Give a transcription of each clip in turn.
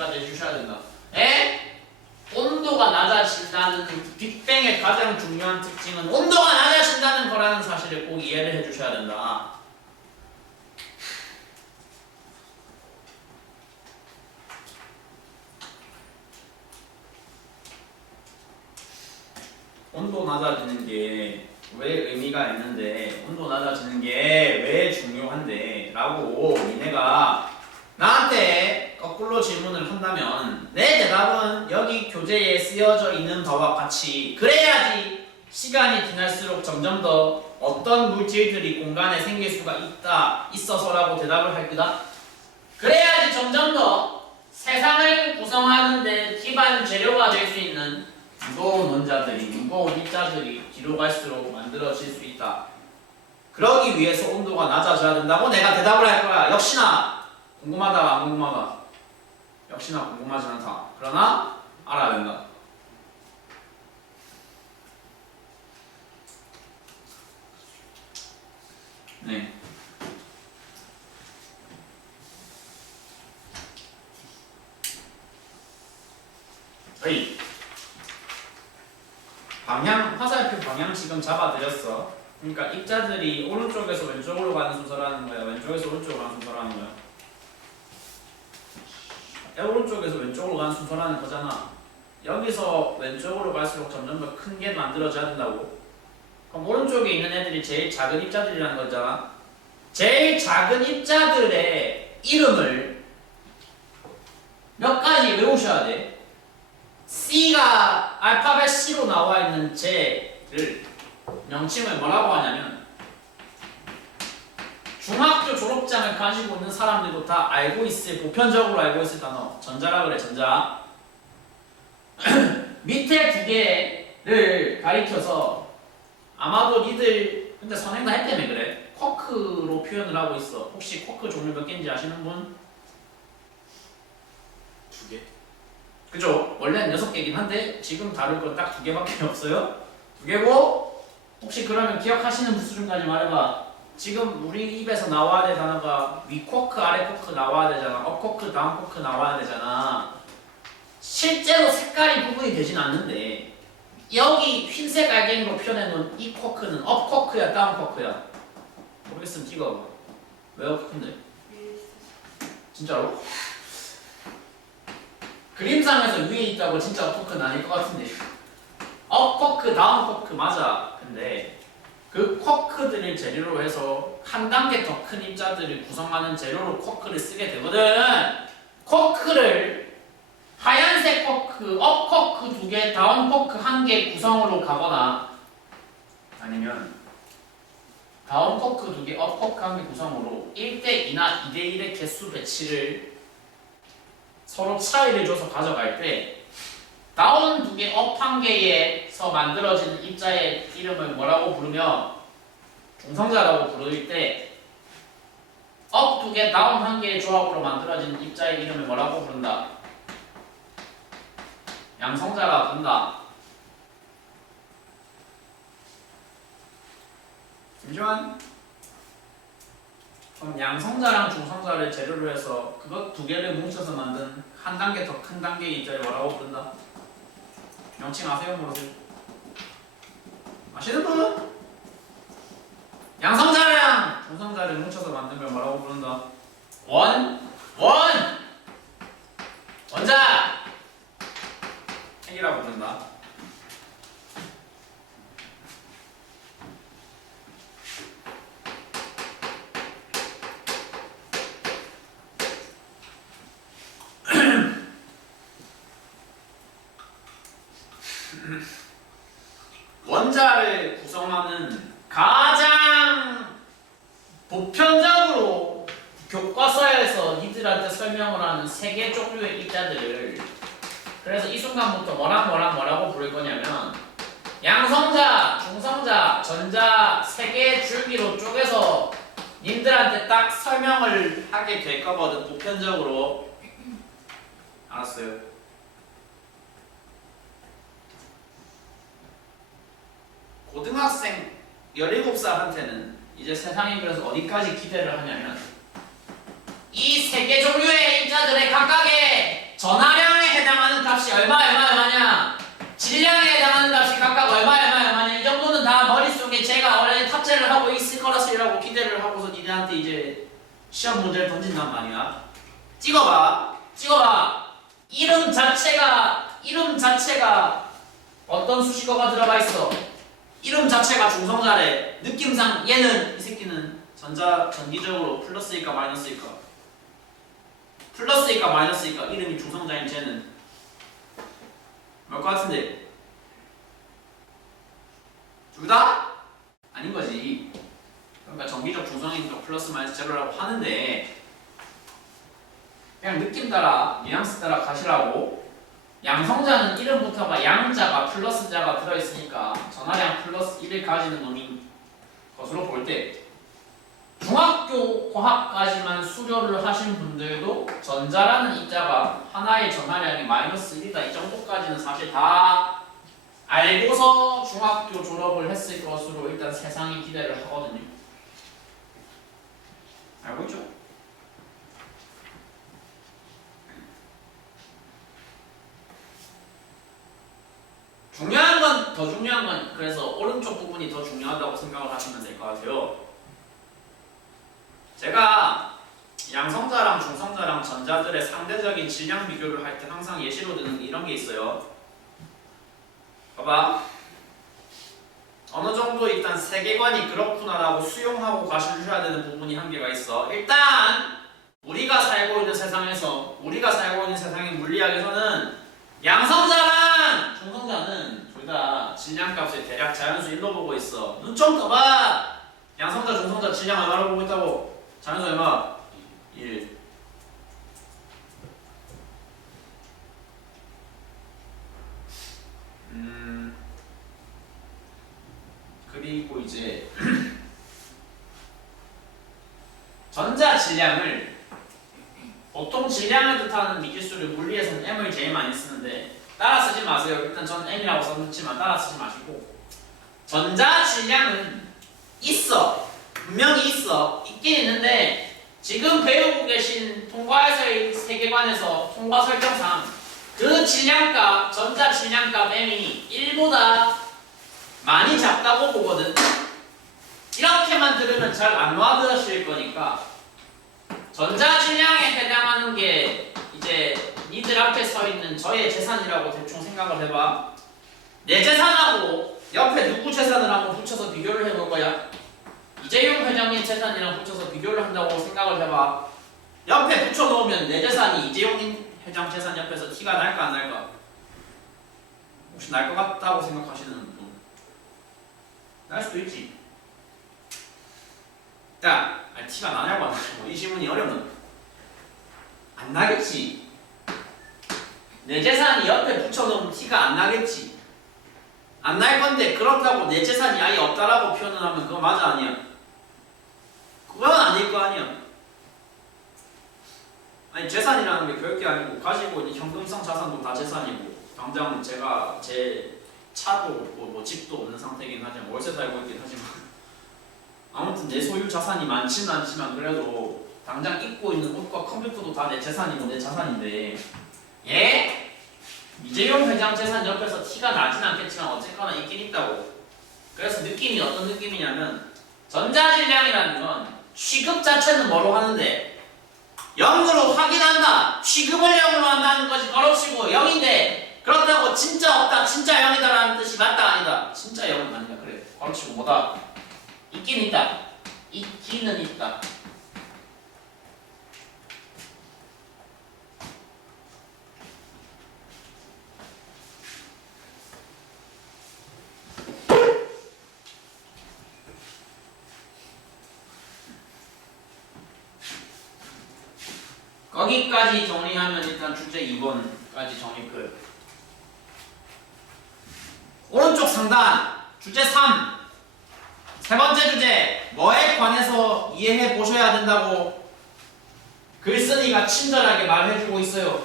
때까지 해주셔야 된다. 에? 온도가 낮아진다는 빅뱅의 가장 중요한 특징은 온도가 낮아진다는 거라는 사실을 꼭 이해를 해주셔야 된다. 온도 낮아지는 게 왜 의미가 있는데 온도 낮아지는 게 왜 중요한데 라고 니네가 나한테 거꾸로 질문을 한다면 내 대답은 여기 교재에 쓰여져 있는 바와 같이 그래야지 시간이 지날수록 점점 더 어떤 물질들이 공간에 생길 수가 있어서라고 대답을 할 거다. 그래야지 점점 더 세상을 구성하는 데 기반 재료가 될 수 있는 무거운 원자들이, 무거운 입자들이 뒤로 갈수록 만들어질 수 있다. 그러기 위해서 온도가 낮아져야 된다고 내가 대답을 할 거야. 역시나 궁금하다, 안 궁금하다? 역시나 궁금하지 않다. 그러나 알아야 된다. 네. 어이. 화살표 방향 지금 잡아드렸어. 그러니까 입자들이 오른쪽에서 왼쪽으로 가는 순서라는 거야. 왼쪽에서 오른쪽으로 가는 순서라는 거야. 오른쪽에서 왼쪽으로 가는 순서라는 거잖아. 여기서 왼쪽으로 갈수록 점점 더 큰 게 만들어져야 된다고. 그럼 오른쪽에 있는 애들이 제일 작은 입자들이라는 거잖아. 제일 작은 입자들의 이름을 몇 가지 외우셔야 돼. C가 알파벳 C로 나와 있는 쟤를 명칭을 뭐라고 하냐면 중학교 졸업장을 가지고 있는 사람들도 다 알고 있을, 보편적으로 알고 있을 단어 전자라 그래. 전자. 밑에 두 개를 가리켜서 아마도 니들 근데 선행 다 했다며 그래. 쿼크로 표현을 하고 있어. 혹시 쿼크 종류 몇 개인지 아시는 분? 두 개? 그죠? 원래는 6개긴 한데 지금 다룰 건 딱 2개밖에 없어요. 2개고 혹시 그러면 기억하시는 수준까지 말해봐. 지금 우리 입에서 나와야 될 단어가 위 쿼크, 아래 쿼크 나와야 되잖아. 업 쿼크, 다운 쿼크 나와야 되잖아. 실제로 색깔이 구분이 되진 않는데 여기 흰색 알갱이로 표현해놓은 이 쿼크는 업 쿼크야, 다운 쿼크야? 모르겠으면 찍어봐. 왜 업 쿼크인데? 진짜로? 그림상에서 위에 있다고 진짜 쿼크는 아닐 것 같은데. 업 쿼크, 다운 쿼크 맞아. 근데 그 쿼크들을 재료로 해서 한 단계 더 큰 입자들을 구성하는 재료로 쿼크를 쓰게 되거든. 쿼크를 하얀색 쿼크, 업 쿼크 2개, 다운 쿼크 1개 구성으로 가거나 아니면 다운 쿼크 2개, 업 쿼크 1개 구성으로 1대2나 2대1의 개수 배치를 서로 차이를 줘서 가져갈 때 다운 2개, 업 1개에서 만들어진 입자의 이름을 뭐라고 부르며 중성자라고 부를 때 업 2개, 다운 1개의 조합으로 만들어진 입자의 이름을 뭐라고 부른다? 양성자라 부른다. 잠시만. 그럼 양성자랑 중성자를 재료로 해서 그것 2개를 뭉쳐서 만든 한 단계 더 큰 단계의 입자를 뭐라고 부른다? 명칭 아세요? 모르세요? 아시는 분? 양성자랑 중성자를 뭉쳐서 만든 걸 뭐라고 부른다? 원자! 핵이라고 부른다. 원자를 구성하는 가장 보편적으로 교과서에서 니들한테 설명을 하는 3개 종류의 입자들을 그래서 이 순간부터 뭐라고 부를 거냐면 양성자, 중성자, 전자 3개의 줄기로 쪼개서 님들한테 딱 설명을 하게 될 거거든. 보편적으로. 알았어요? 고등학생 17살한테는 이제 세상이 그래서 어디까지 기대를 하냐면 이 3개 종류의 입자들의 각각의 전압 기대를 하고서 니네한테 이제 시험 문제를 던진단 말이야. 찍어봐. 이름 자체가 어떤 수식어가 들어가 있어. 이름 자체가 중성자래. 느낌상 얘는 이 새끼는 전기적으로 플러스일까 마이너스일까? 플러스일까 마이너스일까? 이름이 중성자인 쟤는 뭘 것 같은데? 둘 다? 아닌 거지. 그러니까 전기적 중성이니까 플러스 마이너스 제로라고 하는데 그냥 느낌 따라 뉘앙스 따라 가시라고. 양성자는 이름부터가 양자가 플러스자가 들어있으니까 전하량 플러스 1을 가지는 놈인 것으로 볼 때 중학교 과학까지만 수료를 하신 분들도 전자라는 입자가 하나의 전하량이 마이너스 1이다 이 정도까지는 사실 다 알고서 중학교 졸업을 했을 것으로 일단 세상이 기대를 하거든요. 알고 있죠? 더 중요한 건 그래서 오른쪽 부분이 더 중요하다고 생각을 하시면 될 것 같아요. 제가 양성자랑 중성자랑 전자들의 상대적인 질량 비교를 할 때 항상 예시로 드는 이런 게 있어요. 봐봐. 어느 정도 일단 세계관이 그렇구나라고 수용하고 가셔야 되는 부분이 한 개가 있어. 일단 우리가 살고 있는 세상에서 우리가 살고 있는 세상의 물리학에서는 양성자랑 중성자는 둘 다 질량값을 대략 자연수 1로 보고 있어. 눈 좀 떠봐. 양성자 중성자 질량 얼마로 보고 있다고? 자연수 얼마? 1. 그리고 이제 전자 질량을 보통 질량을 뜻하는 미지수를 물리에서는 m을 제일 많이 쓰는데 따라 쓰지 마세요. 일단 전 m이라고 써놓지만 따라 쓰지 마시고 전자 질량은 있어. 분명히 있긴 있는데 지금 배우고 계신 통과에서의 세계관에서 통과 설정상 그 질량값, 전자 질량값 m이 1보다 많이 작다고 보거든. 이렇게만 들으면 잘 안 와닿으실 거니까 전자 질량에 해당하는 게 이제 니들 앞에 서 있는 저의 재산이라고 대충 생각을 해봐. 내 재산하고 옆에 누구 재산을 한번 붙여서 비교를 해볼 거야. 이재용 회장님 재산이랑 붙여서 비교를 한다고 생각을 해봐. 옆에 붙여놓으면 내 재산이 이재용 회장 재산 옆에서 티가 날까 안 날까? 혹시 날 것 같다고 생각하시는 분? 날 수도 있지. 야, 티가 나냐고 안 나냐고 이 질문이 어렵나? 안 나겠지. 내 재산이 옆에 붙여놓으면 티가 안 나겠지. 안 날 건데 그렇다고 내 재산이 아예 없다라고 표현을 하면 그거 맞아 아니야? 그건 아닐 거 아니야. 아니 재산이라는 게 별게 아니고 가지고 있는 현금성 자산도 다 재산이고 당장 제가 제 차도 없고 뭐 집도 없는 상태이긴 하지만 월세 살고 있긴 하지만 아무튼 내 소유 자산이 많지는 않지만 그래도 당장 입고 있는 옷과 컴퓨터도 다 내 재산이고 내 자산인데 예? 이재용 회장 재산 옆에서 티가 나진 않겠지만 어쨌거나 있긴 있다고. 그래서 느낌이 어떤 느낌이냐면 전자질량이라는 건 취급 자체는 뭐로 하는데 0으로 확인한다. 취급을 0으로 한다는 것이 걸어치고 0인데 그렇다고 진짜 없다. 진짜 0이다라는 뜻이 맞다 아니다. 진짜 0은 아니다. 그래. 걸어치고 뭐다. 있긴 있다. 있기는 있다. 거기까지 정리하면 일단 주제 2번까지 정리 끝. 오른쪽 상단 주제 3. 세 번째 주제 뭐에 관해서 이해해 보셔야 된다고 글쓴이가 친절하게 말해주고 있어요.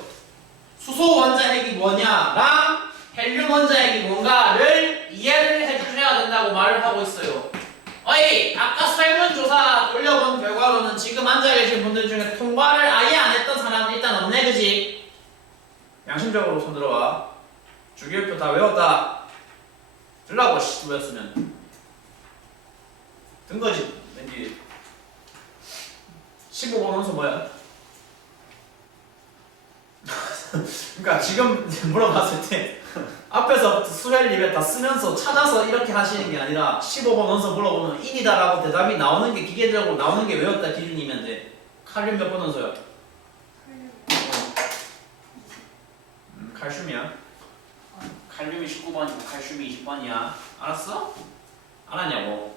수소 원자핵이 뭐냐랑 헬륨 원자핵이 뭔가를 이해를 해주셔야 된다고 말을 하고 있어요. 어이, 아까 설문조사 돌려본 결과로는 지금 앉아계신 분들 중에 통과를 아예 안 했던 사람은 일단 없네, 그지? 양심적으로 손 들어와. 주기율표 다 외웠다. 들라고, 외웠으면. 든 거지, 맨 뒤에. 15번 원소 뭐야? 그러니까 지금 물어봤을 때 앞에서 수헬 입에 다 쓰면서 찾아서 이렇게 하시는 게 아니라 15번 원소 물어보면 인이다라고 대답이 나오는 게 기계적으로 나오는 게 외웠다 기준이면 돼. 칼륨 몇 번 원소야? 칼슘이야. 칼륨이 19번이고 칼슘이 20번이야. 알았어? 알았냐고.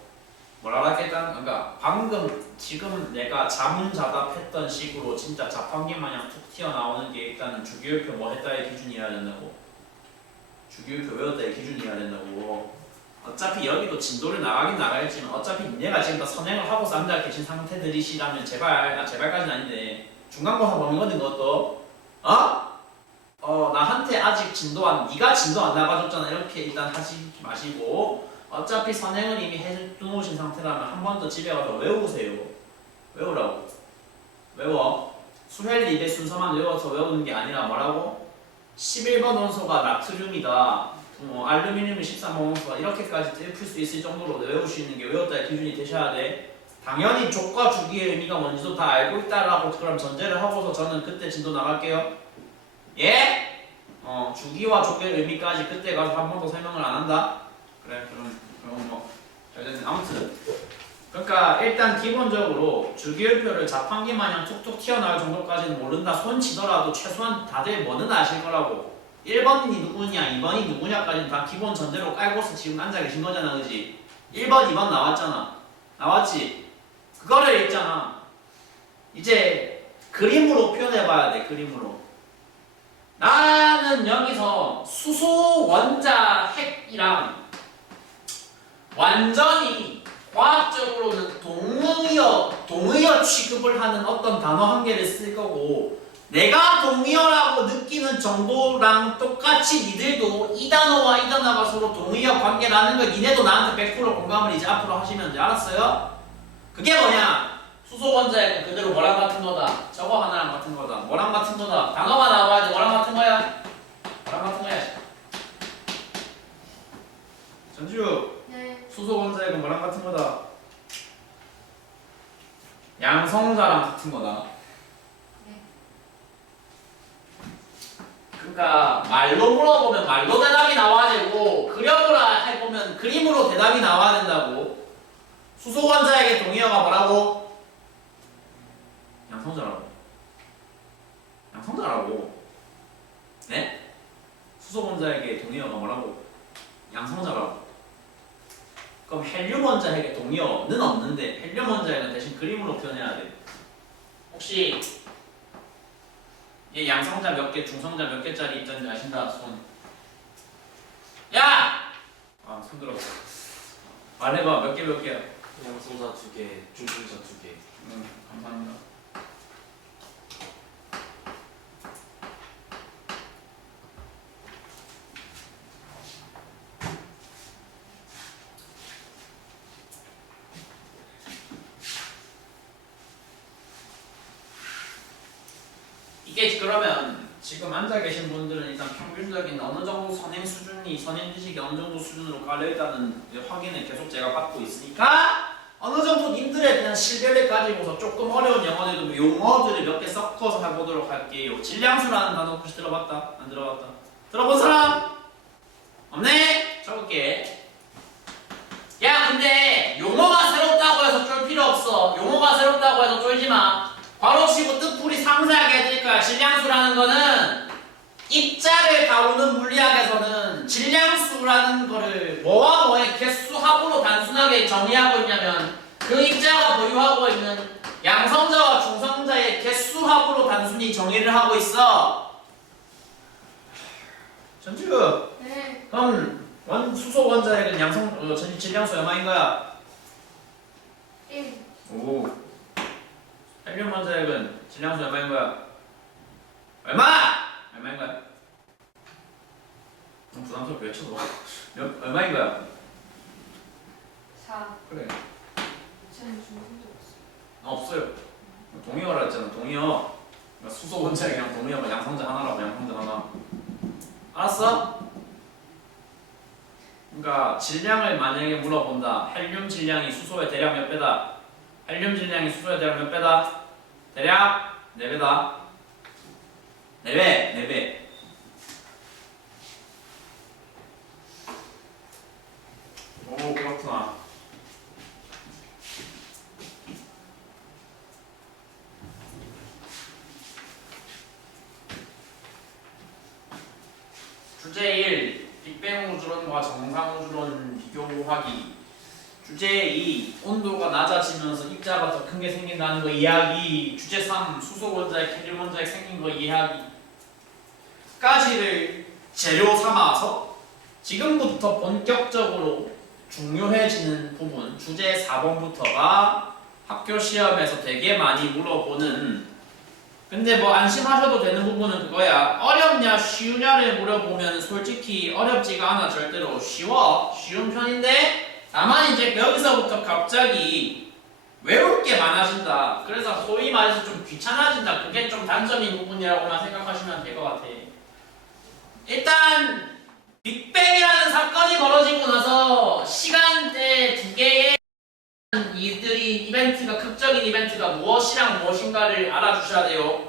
뭐라 하겠다. 그러니까 방금 지금 내가 자문자답했던 식으로 진짜 자판기 마냥 툭 튀어나오는 게 일단은 주기율표 뭐 했다의 기준이어야 된다고. 주기율표 외웠다의 기준이어야 된다고. 어차피 여기도 진도를 나가긴 나가겠지만 어차피 얘가 지금 다 선행을 하고 앉아 계신 상태들이시라면 제발까지는 아닌데 중간고사 범위거든 그것도. 나한테 아직 네가 진도 안 나가줬잖아. 이렇게 일단 하지 마시고 어차피 선행을 이미 해놓으신 상태라면 한 번 더 집에 가서 외우세요. 외우라고. 외워. 수헬 리베 순서만 외워서 외우는 게 아니라 뭐라고? 11번 원소가 나트륨이다. 알루미늄이 13번 원소가 이렇게까지 풀 수 있을 정도로 외우시는 게 외웠다의 기준이 되셔야 돼. 당연히 족과 주기의 의미가 뭔지도 다 알고 있다라고 그럼 전제를 하고서 저는 그때 진도 나갈게요. 예? 주기와 족의 의미까지 그때 가서 한 번 더 설명을 안 한다? 그래, 그럼 뭐 잘 됐네. 아무튼 그러니까 일단 기본적으로 주기율표를 자판기 마냥 툭툭 튀어나올 정도까지는 모른다 손 치더라도 최소한 다들 뭐는 아실 거라고. 1번이 누구냐 2번이 누구냐까지는 다 기본 전제로 깔고서 지금 앉아 계신 거잖아. 그지? 1번 2번 나왔잖아. 나왔지? 그거를 읽잖아. 이제 그림으로 표현해봐야 돼. 그림으로. 나는 여기서 수소 원자 핵이랑 완전히 과학적으로는 동의어 취급을 하는 어떤 단어 한 개를 쓸 거고 내가 동의어라고 느끼는 정도랑 똑같이 니들도 이 단어와 이 단어가 서로 동의어 관계라는 거 니네도 나한테 100% 공감을 이제 앞으로 하시면 돼. 알았어요? 그게 뭐냐? 수소 원자핵은 그대로 뭐랑 같은 거다. 저거 하나랑 같은 거다. 뭐랑 같은 거다. 단어가 나와야지. 뭐랑 같은 거야? 뭐랑 같은 거야? 전주. 네. 수소 원자핵은 뭐랑 같은 거다. 양성자랑 같은 거다. 네. 그러니까 말로 물어보면 말로 대답이 나와야 되고 그려보라 해보면 그림으로 대답이 나와야 된다고. 수소 원자핵의 동의어가 뭐라고? 양성자라고. 양성자라고. 네? 수소 원자핵의 동의어가 뭐라고? 양성자라고. 그럼 헬륨 원자핵의 동의어는 없는데 헬륨 원자핵은 대신 그림으로 표현해야 돼. 혹시 얘 양성자 몇 개, 중성자 몇 개짜리 있던지 아신다? 손. 야! 손 들었어. 말해봐. 몇 개 몇 개야? 양성자 2개, 중성자 2개. 감사합니다. 이게 그러면 지금 앉아 계신 분들은 일단 평균적인 어느 정도 선행 지식이 어느 정도 수준으로 깔려 있다는 확인을 계속 제가 받고 있으니까 어느 정도 님들에 대한 신뢰를 가지고서 조금 어려운 영어들도 용어들을 몇 개 섞어서 해보도록 할게요. 질량수라는 단어 혹시 들어봤다? 안 들어봤다? 들어본 사람? 없네? 적을게. 야 근데 용어가 새롭다고 해서 쫄 필요 없어. 용어가 새롭다고 해서 쫄지 마. 괄호치고 뜻풀이 상세하게 해드릴 거야. 질량수라는 거는 입자를 다루는 물리학에서는 질량수라는 거를 뭐와 뭐의 개수합으로 단순하게 정의하고 있냐면 그 입자가 보유하고 있는 양성자와 중성자의 개수합으로 단순히 정의를 하고 있어. 전주. 네. 그럼 수소 원자핵은 질량수 얼마인 거야? 1. 오. 헬륨 원자핵은 질량수 얼마인 거야? 얼마? 얼마인 거야? 너무 부담스럽게 외쳐도 얼마인 거야? 4. 그래. 저는 중성자 없어요. 동의어라 했잖아. 동의어. 그러니까 수소 원자핵이랑 동의어가 양성자 하나라고. 양성자 하나. 알았어? 그러니까 질량을 만약에 물어본다. 헬륨 질량이 수소의 대략 몇 배다? 헬륨 질량이 수소의 대략 몇 배다? 대략 4배다. 4배, 4배. 오, 그렇구나. 주제 1. 빅뱅 우주론과 정상 우주론 비교하기. 주제 2. 온도가 낮아지면서 입자가 더 큰 게 생긴다는 거 이해하기. 주제 3. 수소 원자핵, 헬륨 원자핵 생긴 거 이해하기. 까지를 재료 삼아서 지금부터 본격적으로 중요해지는 부분 주제 4번부터가 학교 시험에서 되게 많이 물어보는, 근데 뭐 안심하셔도 되는 부분은 그거야. 어렵냐 쉬우냐를 물어보면 솔직히 어렵지가 않아. 절대로 쉬운 편인데 다만 이제 여기서부터 갑자기 외울 게 많아진다. 그래서 소위 말해서 좀 귀찮아진다. 그게 좀 단점인 부분이라고만 생각하시면 될 것 같아. 일단 빅뱅이라는 사건이 벌어지고 나서 시간대 두 개의 이벤트가, 극적인 이벤트가 무엇이랑 무엇인가를 알아주셔야 돼요.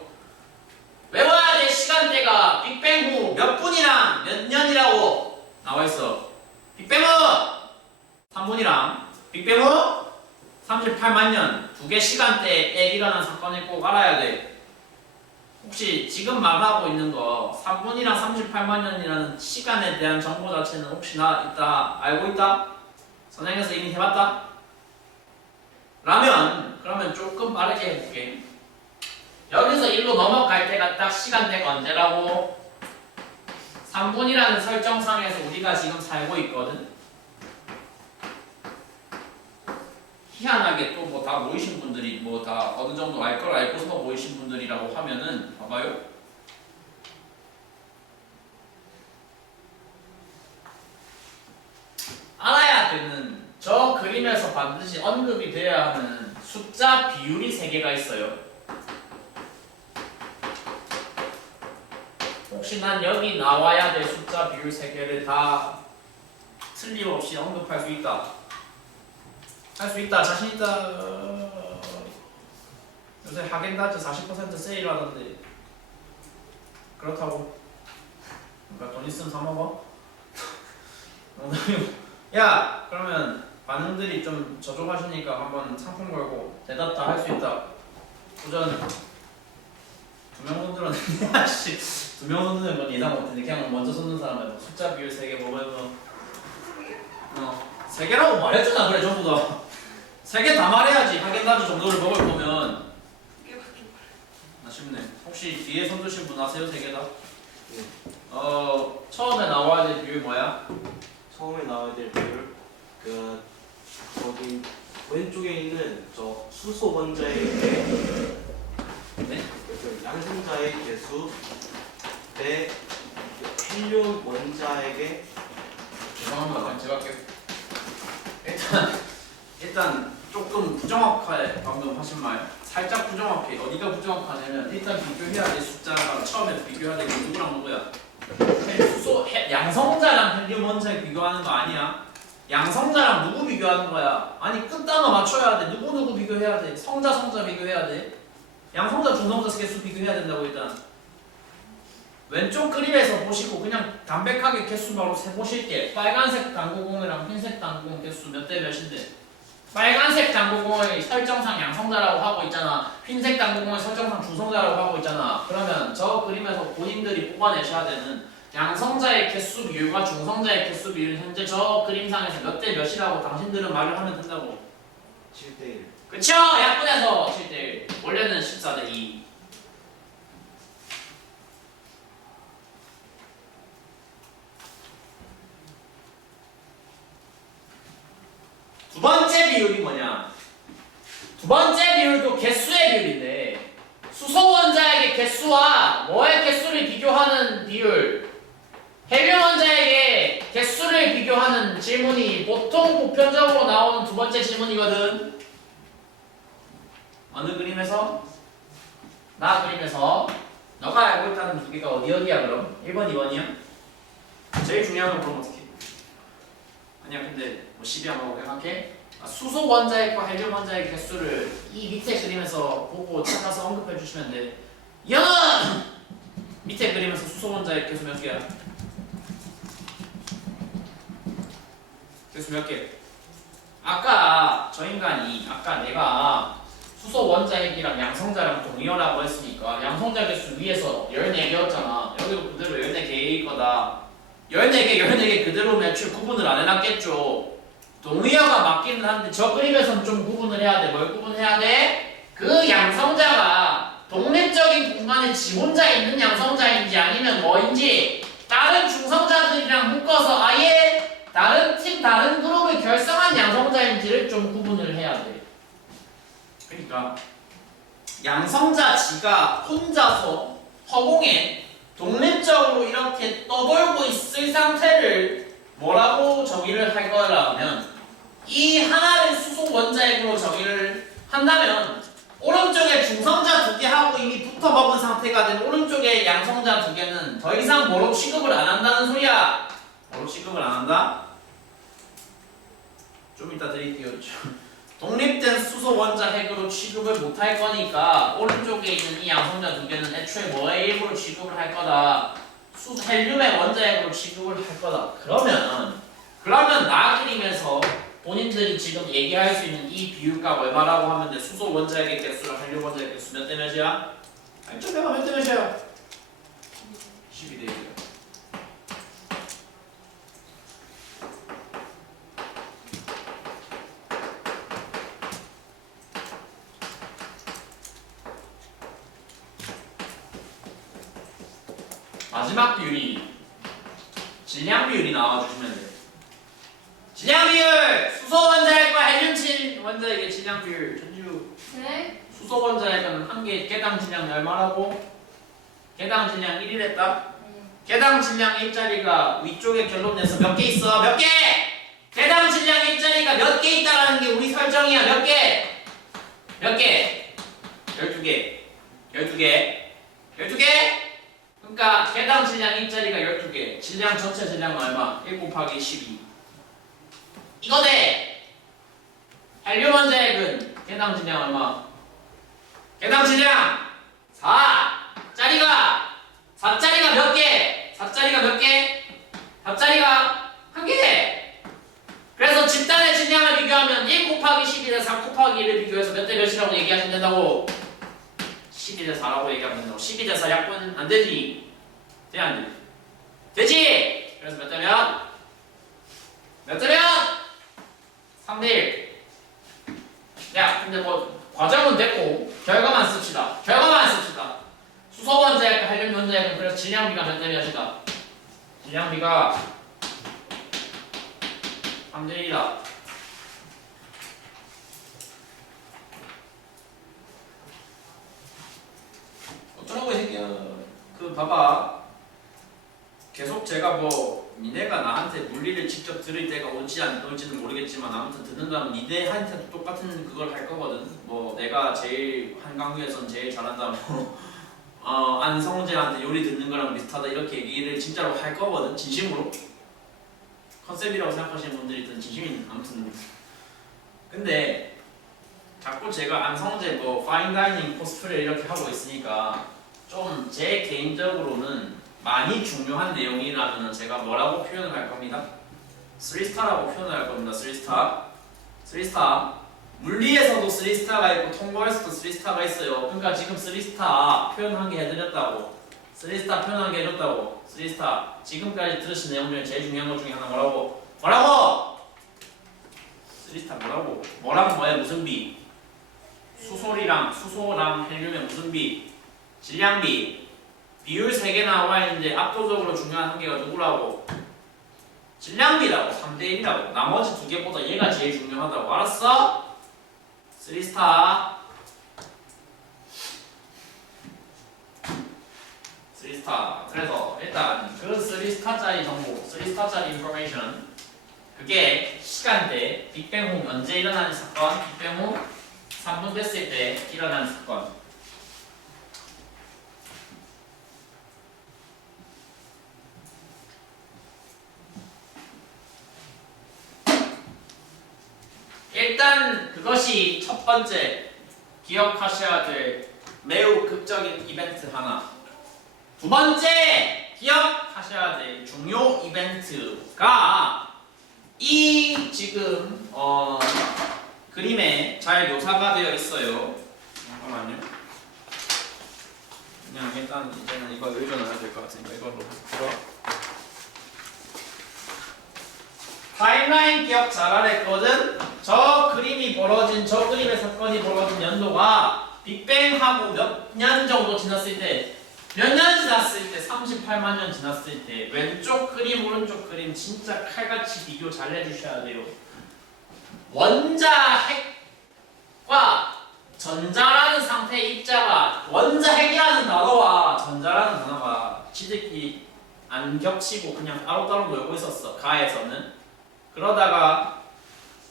외워야 될 시간대가 빅뱅 후 몇 분이랑 몇 년이라고 나와있어. 빅뱅 후 3분이랑 빅뱅 후 38만 년, 두 개 시간대에 일어난 사건을 꼭 알아야 돼. 혹시 지금 말하고 있는 거 3분이랑 38만 년이라는 시간에 대한 정보 자체는 혹시나 있다, 알고 있다? 선생님께서 이미 해봤다? 라면 그러면 조금 빠르게 해볼게. 여기서 일로 넘어갈 때가 딱 시간대가 언제라고? 3분이라는 설정상에서 우리가 지금 살고 있거든. 희한하게 또 뭐 다 모이신 분들이 뭐 다 어느 정도 알 걸 알고서 모이신 분들이라고 하면은 봐봐요. 알아야 되는, 저 그림에서 반드시 언급이 돼야 하는 숫자 비율이 3개가 있어요. 혹시 난 여기 나와야 될 숫자 비율 3개를 다 틀림없이 언급할 수 있다. 할 수 있다. 자신 있다. 요새 하겐다즈 40% 세일하던데 그렇다고 그러니까 돈 있으면 사 먹어? 야 그러면 반응들이 좀 저조하시니까 한번 상품 걸고 대답 다 할 수 있다. 도전. 2명 손들었는데 아씨 2명 손드는 건 예상 못했는데 그냥 먼저 손든 사람은 숫자 비율 3개 보면 3개라고 말했잖아. 그래 전부 다 3개 다 말해야지. 하겐다즈 정도를 먹을 거면. 아쉽네. 혹시 뒤에 손 드신 분 아세요? 3개 다? 네. 처음에 나와야 될 비율 뭐야? 처음에 나와야 될 비율 저기 왼쪽에 있는 저 수소 원자핵의 네? 그 양성자의 개수 대 헬륨 원자핵의 죄송합니다. 제가 할게요. 일단 조금 부정확해. 방금 하신 말 살짝 부정확해. 어디가 부정확하냐면 일단 비교해야 될 숫자가 처음에 비교해야 될 게 누구랑 누구야? 양성자랑 헬륨 원자핵 비교하는 거 아니야. 양성자랑 누구 비교하는 거야? 아니 끝단어 맞춰야 돼. 누구 비교해야 돼. 성자 비교해야 돼. 양성자 중성자 개수 비교해야 된다고. 일단 왼쪽 그림에서 보시고 그냥 담백하게 개수 바로 세보실게. 빨간색 당구공이랑 흰색 당구공 개수 몇 대 몇인데, 빨간색 당구공의 설정상 양성자라고 하고 있잖아. 흰색 당구공의 설정상 중성자라고 하고 있잖아. 그러면 저 그림에서 본인들이 뽑아내셔야 되는 양성자의 개수 비율과 중성자의 개수 비율은 현재 저 그림상에서 몇 대 몇이라고 당신들은 말을 하면 된다고. 7대1. 그쵸? 약분해서 7대1. 원래는 14대2. 두 번째 비율이 뭐냐? 두 번째 비율도 개수의 비율인데 수소 원자핵의 개수와 뭐의 개수를 비교하는 비율, 헬륨 원자핵의 개수를 비교하는 질문이 보통 보편적으로 나오는 두 번째 질문이거든. 어느 그림에서? 나 그림에서 너가 알고 있다는 두 개가 어디야 그럼? 1번, 2번이야? 제일 중요한 건 그럼 어떻게? 아니야 근데 뭐 12 안 하고 그냥 할게. 수소 원자핵과 헬륨 원자핵 개수를 이 밑에 그림에서 보고 찾아서 언급해 주시면 돼. 야! 밑에 그림에서 수소 원자핵 개수 몇 개야? 개수 몇 개? 아까 저 인간이 아까 내가 수소 원자핵이랑 양성자랑 동의어라고 했으니까 양성자 개수 위에서 14개였잖아. 여기도 그대로 14개일 거다. 14개, 14개 그대로 매출 구분을 안 해놨겠죠. 동의어가 맞기는 한데 저 그림에서는 좀 구분을 해야 돼. 뭘 구분해야 돼? 그 양성자가 독립적인 공간에 지 혼자 있는 양성자인지 아니면 뭐인지 다른 중성자들이랑 묶어서 아예 다른 팀, 다른 그룹을 결성한 양성자인지를 좀 구분을 해야 돼. 그러니까 양성자 지가 혼자서 허공에 독립적으로 이렇게 떠돌고 있을 상태를 뭐라고 정의를 할 거라면 이 하나를 수소 원자핵으로 정의를 한다면 오른쪽에 중성자 2개하고 이미 붙어 먹은 상태가 된 오른쪽에 양성자 2개는 더 이상 뭐로 취급을 안 한다는 소리야. 뭐로 취급을 안 한다? 좀 이따 드릴게요. 독립된 수소 원자핵으로 취급을 못 할 거니까 오른쪽에 있는 이 양성자 2개는 애초에 뭐의 일부로 취급을 할 거다. 헬륨의 원자핵으로 취급을 할 거다. 그러면 나 그림에서 본인들이 지금 얘기할 수 있는 이 비율값 얼마라고 하면 돼? 수소 원자핵의 개수랑 헬륨 원자핵 개수 몇 대 몇이야? 알죠? 내가 몇 대 몇이야? 12대 1이야. 마지막 비율이 질량 비율이 나와주시면 돼요. 질량 비율! 수소 원자핵과 헬륨 원자핵의 질량 비율 전주. 네. 수소 원자핵은 한 개 개당 질량이 얼마라고? 개당 질량 1이랬다? 네. 개당 질량 1짜리가 위쪽에 결론 내서 몇 개 있어? 몇 개! 개당 질량 1짜리가 몇 개 있다라는 게 우리 설정이야. 몇 개? 몇 개? 12개. 12개. 12개? 그러니까 개당 질량 1짜리가 12개. 질량 전체 질량은 얼마? 1 곱하기 12. 이거네. 헬륨 원자핵은 개당 질량 얼마? 개당 질량 4. 짜리가 4짜리가 몇 개? 4짜리가 몇 개? 4짜리가 한 개. 그래서 집단의 질량을 비교하면 1 곱하기 12대 4 곱하기 1을 비교해서 몇 대 몇이라고 얘기하시면 된다고. 12대 4라고 얘기하면 된다고. 12대 4 약분 안 되지. 돼 안 돼? 되지. 그래서 몇 대 몇? 몇 대 몇? 3대 1. 야, 근데 뭐 과정은 됐고 결과만 씁시다. 결과만 씁시다. 수소 원자핵과 헬륨 원자핵은 그래서 질량비가 몇 대 몇이다? 질량비가 3대 1이다. 어쩌라고 이 새끼야. 그 봐봐. 계속 제가 뭐 니네가 나한테 물리를 직접 들을 때가 올지는 모르겠지만 아무튼 듣는다면 니네한테도 똑같은 그걸 할 거거든. 뭐 내가 제일 한강구에선 제일 잘한다 뭐 안성재한테 요리 듣는 거랑 비슷하다 이렇게 얘기를 진짜로 할 거거든. 진심으로 컨셉이라고 생각하시는 분들이 있든 진심인 아무튼. 근데 자꾸 제가 안성재 뭐 파인다이닝 코스프레 이렇게 하고 있으니까 좀 제 개인적으로는 많이 중요한 내용이라면 제가 뭐라고 표현을 할 겁니다. 3스타라고 표현을 할 겁니다. 3스타. 3스타. 물리에서도 3스타가 있고 통보에서도 3스타가 있어요. 그러니까 지금 3스타 표현한 게 해드렸다고. 3스타 표현한 게 해줬다고. 3스타. 지금까지 들으신 내용 중에 제일 중요한 것 중에 하나 뭐라고? 뭐라고? 3스타 뭐라고? 뭐랑 뭐야 무슨 비? 수소랑 헬륨의 무슨 비? 질량비. 비율 3개 나와 있는데 압도적으로 중요한 한 개가 누구라고? 질량비라고. 3대 1이라고. 나머지 2개보다 얘가 제일 중요하다고. 알았어? 3스타. 3스타. 그래서 일단 그 3스타짜리 정보, 3스타짜리 인포메이션 그게 시간대, 빅뱅 후 언제 일어나는 사건, 빅뱅 후 3분 됐을 때 일어나는 사건. 일단 그것이 첫 번째 기억하셔야 될 매우 극적인 이벤트 하나. 두 번째 기억하셔야 될 중요 이벤트가 이 지금 그림에 잘 묘사가 되어 있어요. 잠깐만요. 그냥 일단 이제는 이거 의존해야 될 것 같으니까 이걸로 들어. 타임라인 기억 잘하랬거든. 저 그림이 벌어진 저 그림의 사건이 벌어진 연도가 빅뱅하고 몇 년 정도 지났을 때, 몇 년 지났을 때, 38만 년 지났을 때 왼쪽 그림 오른쪽 그림 진짜 칼같이 비교 잘 해주셔야 돼요. 원자핵과 전자라는 상태의 입자가, 원자핵이라는 단어와 전자라는 단어가 지들끼리 안 겹치고 그냥 따로따로 놀고 있었어. 가에서는. 그러다가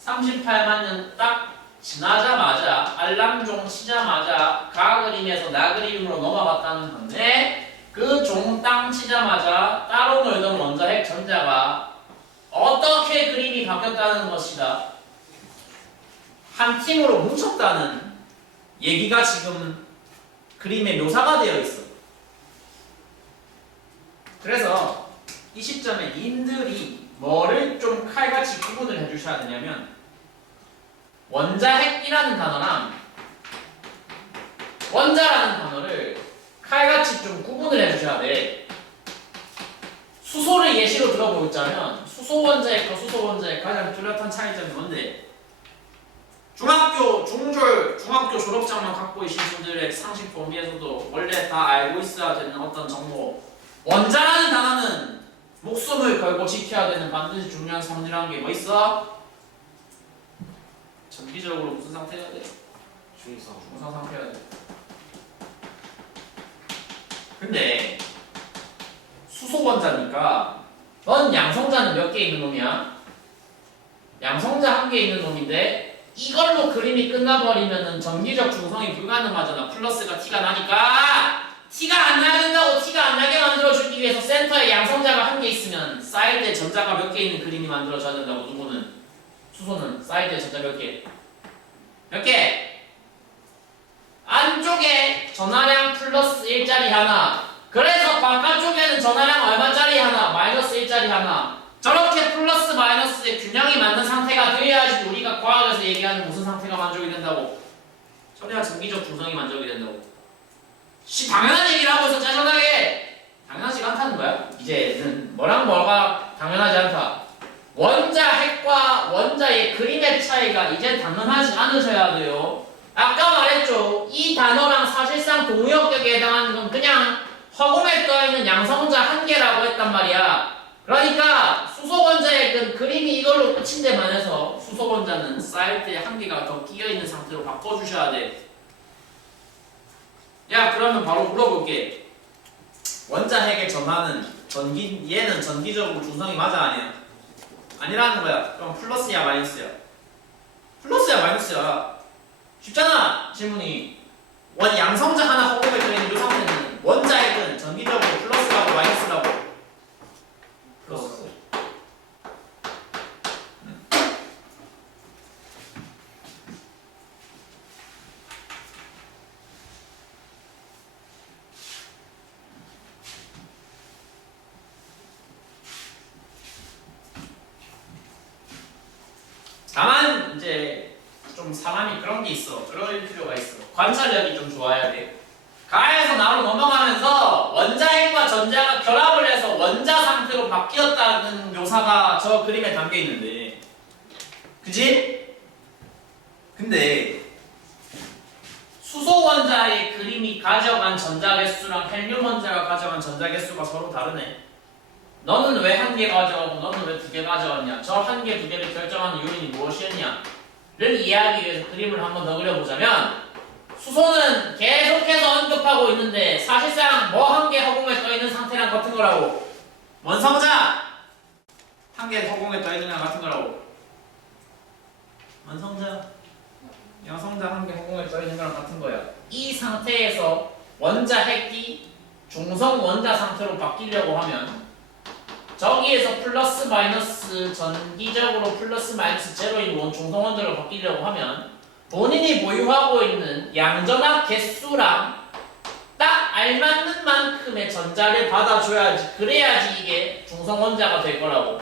38만 년 딱 지나자마자, 알람종 치자마자 가 그림에서 나 그림으로 넘어갔다는 건데, 그 종 땅 치자마자 따로 놀던 원자핵 전자가 어떻게 그림이 바뀌었다는 것이다. 한 팀으로 뭉쳤다는 얘기가 지금 그림에 묘사가 되어 있어. 그래서 이 시점에 님들이 뭐를 좀 칼같이 구분을 해주셔야 되냐면, 원자핵이라는 단어랑 원자라는 단어를 칼같이 좀 구분을 해주셔야 돼. 수소를 예시로 들어보자면 수소 원자핵과 수소 원자핵 가장 뚜렷한 차이점이 뭔데? 중학교 졸업장만 갖고 계신 분들의 상식 범위에서도 원래 다 알고 있어야 되는 어떤 정보. 원자라는 단어는 목숨을 걸고 지켜야 되는 반드시 중요한 성질이라는 게 뭐 있어? 전기적으로 무슨 상태여야 돼? 중성. 중성 상태여야 돼. 근데 수소 원자니까 넌 양성자는 몇 개 있는 놈이야? 양성자 한 개 있는 놈인데 이걸로 그림이 끝나버리면은 전기적 중성이 불가능하잖아. 플러스가 T가 나니까. T가 안 나야 된다고. T가 안 나게 만들어주기 위해서 센터에 양성자가 한 개 있으면 사이드에 전자가 몇 개 있는 그림이 만들어져야 된다고. 누구는? 수소는 사이드에 전자 몇 개? 몇 개? 안쪽에 전하량 플러스 1짜리 하나. 그래서 바깥쪽에는 전하량 얼마짜리 하나? 마이너스 1짜리 하나. 저렇게 플러스 마이너스의 균형이 맞는 상태가 되어야지 우리가 과학에서 얘기하는 무슨 상태가 만족이 된다고? 저래야 전기적 중성이 만족이 된다고. 당연한 얘기를 하고 있어. 짜증나게. 당연하지가 않다는 거야. 이제는 뭐랑 뭐가 당연하지 않다. 원자핵과 원자의 그림의 차이가 이제 당연하지 않으셔야 돼요. 아까 말했죠. 이 단어랑 사실상 동의역격에 해당하는 건 그냥 허공에 떠있는 양성자 한 개라고 했단 말이야. 그러니까 수소원자핵은 그림이 이걸로 끝인데 반해서 수소원자는 사이드에 한 개가 더 끼어있는 상태로 바꿔주셔야 돼. 야, 그러면 바로 물어볼게. 원자핵의 전하는 얘는 전기적으로 중성이 맞아 아니야? 아니라는 거야. 그럼 플러스야 마이너스야? 플러스야 마이너스야? 쉽잖아 질문이. 양성자 하나 허공에 들어있는 이 상태는 원자핵은 전기적으로 플러스라고 마이너스라고? 플러스. 다만 이제 좀 사람이 그런 게 있어. 그럴 필요가 있어. 관찰력이 좀 좋아야 돼. 가에서 나로 넘어가면서 원자핵과 전자가 결합을 해서 원자 상태로 바뀌었다는 묘사가 저 그림에 담겨 있는데, 그지? 근데 수소 원자의 그림이 가져간 전자 개수랑 헬륨 원자가 가져간 전자 개수가 서로 다르네. 너는 왜 한 개 가져가고 너는 왜 두 개 가져갔냐? 저 한 개, 두 개를 결정하는 요인이 무엇이었냐? 를 이해하기 위해서 그림을 한번 더 그려보자면, 수소는 계속해서 언급하고 있는데 사실상 뭐 한 개 허공에 떠있는 상태랑 같은 거라고. 원성자 한 개 허공에 떠있는 거랑 같은 거라고. 원성자, 양성자 한 개 허공에 떠있는 거랑 같은 거야. 이 상태에서 원자핵이 중성 원자 상태로 바뀌려고 하면 저기에서 플러스 마이너스 전기적으로 플러스 마이너스 제로인 원 중성원자로 바뀌려고 하면 본인이 보유하고 있는 양전압 개수랑 딱 알맞는 만큼의 전자를 받아줘야지 그래야지 이게 중성원자가 될 거라고.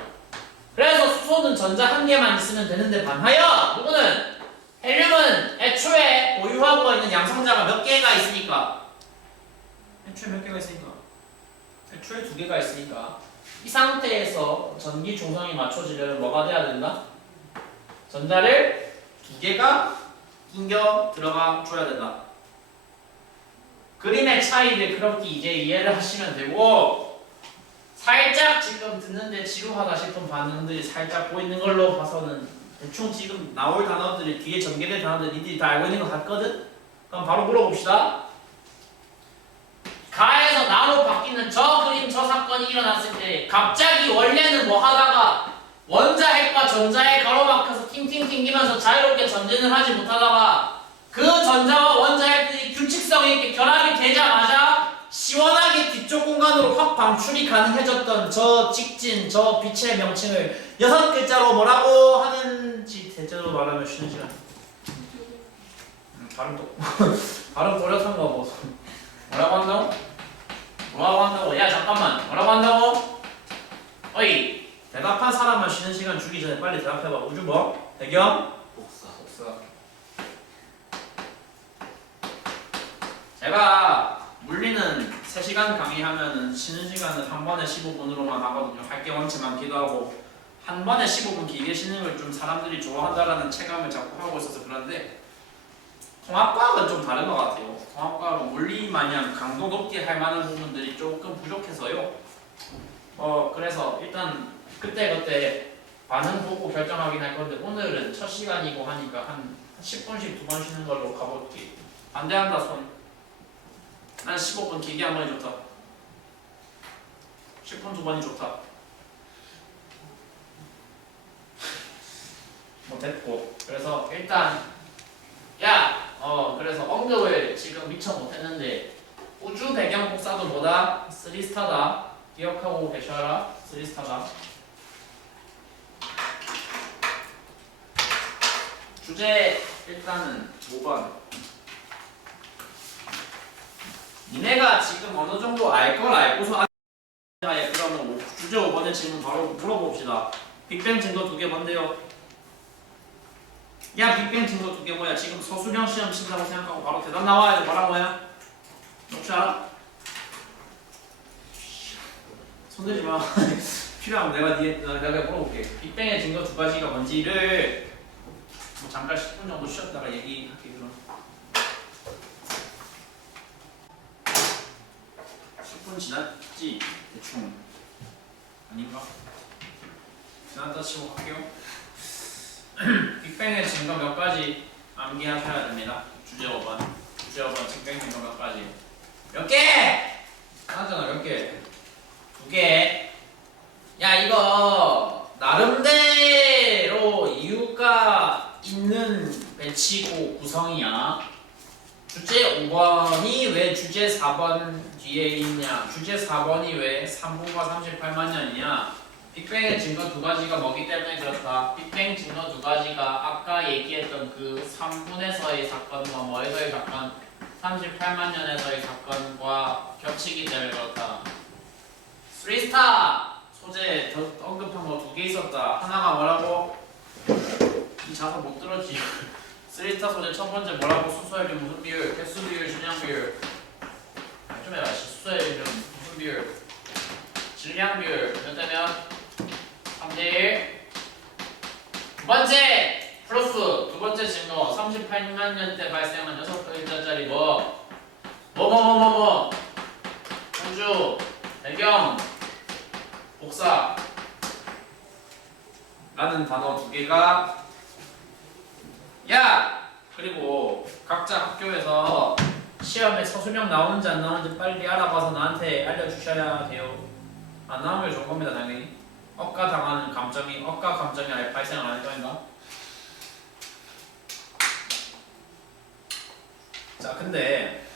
그래서 수소는 전자 한 개만 있으면 되는데 반하여 누구는 헬륨은 애초에 보유하고 있는 양성자가 몇 개가 있으니까 애초에 몇 개가 있으니까 애초에 두 개가 있으니까 이 상태에서 전기 중성이 맞춰지려면 뭐가 돼야 된다? 전자를 두 개가 끼겨 들어가 줘야 된다. 그림의 차이를 그렇게 이제 이해를 하시면 되고 살짝 지금 듣는데 지루하다 싶은 반응들이 살짝 보이는 걸로 봐서는 대충 지금 나올 단어들이 뒤에 전개된 단어들 니들이 다 알고 있는 것 같거든? 그럼 바로 물어봅시다. 가에서 나로 바뀌는 저 그림 저 사건이 일어났을 때 갑자기 원래는 뭐 하다가 원자핵과 전자핵 가로막혀서 팅팅 튕기면서 자유롭게 전진을 하지 못하다가 그 전자와 원자핵들이 규칙성 있게 결합이 되자마자 시원하게 뒤쪽 공간으로 확 방출이 가능해졌던 저 직진, 저 빛의 명칭을 6글자로 뭐라고 하는지 대체로 말하면 쉬는 시간. 발음 또렷한 거 보소. 뭐라고 한다고? 뭐라고 한다고? 야 잠깐만 뭐라고 한다고? 어이 대답한 사람만 쉬는 시간 주기 전에 빨리 대답해봐. 우주 뭐? 배경? 복사. 제가 물리는 3시간 강의하면은 쉬는 시간은 한 번에 15분으로만 하거든요. 할 게 원체 많기도 하고 한 번에 15분 길게 쉬는 걸 좀 사람들이 좋아한다라는 체감을 자꾸 하고 있어서 그런데 통합과학은 좀 다른 것 같아요. 통합과학은 물리 마냥 강도 높게 할 만한 부분들이 조금 부족해서요. 그래서 일단 그때 반응 보고 결정하긴 할 건데 오늘은 첫 시간이고 하니까 한 10분씩 2번 쉬는 걸로 가볼게. 반대한다 손. 난 15분 길게 한 번이 좋다. 10분 2번이 좋다. 뭐 됐고 그래서 일단 그래서 언급을 지금 미처 못했는데 우주 배경 복사도 뭐다? 3스타다. 기억하고 계셔라. 3스타다. 주제 일단은 5번. 니네가 지금 어느 정도 알 걸 알고서 그러면 주제 5번의 질문 바로 물어봅시다. 빅뱅 증거 2개 뭔데요? 야 빅뱅 증거 2개 뭐야? 지금 서술형 시험 친다고 생각하고 바로 대답 나와야지. 뭐라고 해? 혹시 알아? 손대지 마. 필요하면 내가 물어볼게. 빅뱅의 증거 2가지가 뭔지를 뭐 잠깐 10분 정도 쉬었다가 얘기할게. 그럼 10분 지났지? 대충 아닌가? 지났다 치고 갈게요. 빅뱅의 증거 몇 가지 암기하셔야 됩니다. 주제 5번 빅뱅 증거 몇 가지? 몇 개? 하잖아. 몇 개? 2개. 야 이거 나름대로 이유가 있는 배치고 구성이야. 주제 5번이 왜 주제 4번 뒤에 있냐? 주제 4번이 왜 3분과 38만 년이냐? 빅뱅의 증거 2가지가 뭐기 때문에 그렇다. 빅뱅 증거 2가지가 아까 얘기했던 그 3분에서의 사건과 뭐에서의 사건, 38만 년에서의 사건과 겹치기 때문에 그렇다. 3스타 소재 언급한 거 2개 있었다. 하나가 뭐라고? 이 자석 못 들었지. 3스타 소재 첫 번째 뭐라고? 수소혈 무슨 비율? 개수 비율, 질량 비율. 좀 해라. 수소혈 무슨 비율? 질량 비율 몇 대면? 3대1. 두 번째 플러스 두 번째 증거 38만 년 때 발생한 6글자짜리 우주 배경 복사 라는 단어 2개가 그리고 각자 학교에서 시험에 서술형 나오는지 안 나오는지 빨리 알아봐서 나한테 알려주셔야 돼요. 안 나오면 좋은 겁니다. 당연히 억가 당하는 감정이 발생 안 할 거니까. 자 근데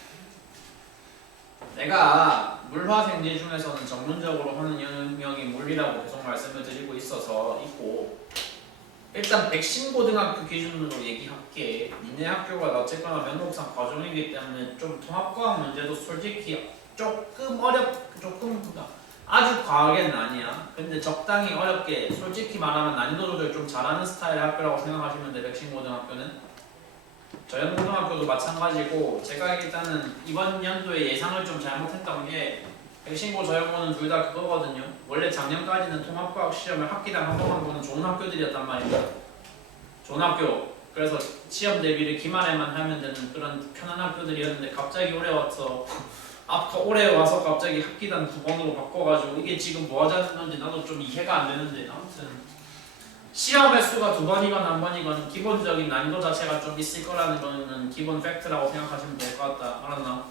내가 물화생제 중에서는 전문적으로 하는 영역이 물리 줄이라고 계속 말씀을 드리고 있고 일단 백신고등학교 기준으로 얘기할게. 니네 학교가 어쨌거나 면목상 과정이기 때문에 좀 통합과학 문제도 솔직히 조금 아주 과하게는 아니야. 근데 적당히 어렵게 솔직히 말하면 난이도 조절 좀 잘하는 스타일의 학교라고 생각하시면 돼. 백신고등학교는 저연고등학교도 마찬가지고 제가 일단은 이번 연도에 예상을 좀 잘못했던 게 백신고 저연고는 둘 다 그거거든요. 원래 작년까지는 통합과학 시험을 학기당 한 번만 보는 좋은 학교들이었단 말입니다. 좋은 학교. 그래서 시험 대비를 기말에만 하면 되는 그런 편한 학교들이었는데 갑자기 올해 와서 갑자기 학기당 2번으로 바꿔가지고 이게 지금 뭐 하자는 건지 나도 좀 이해가 안 되는데 아무튼 시험 횟수가 2번이건 한 번이건 기본적인 난이도 자체가 좀 있을 거라는 거는 기본 팩트라고 생각하시면 될 것 같다. 알았나?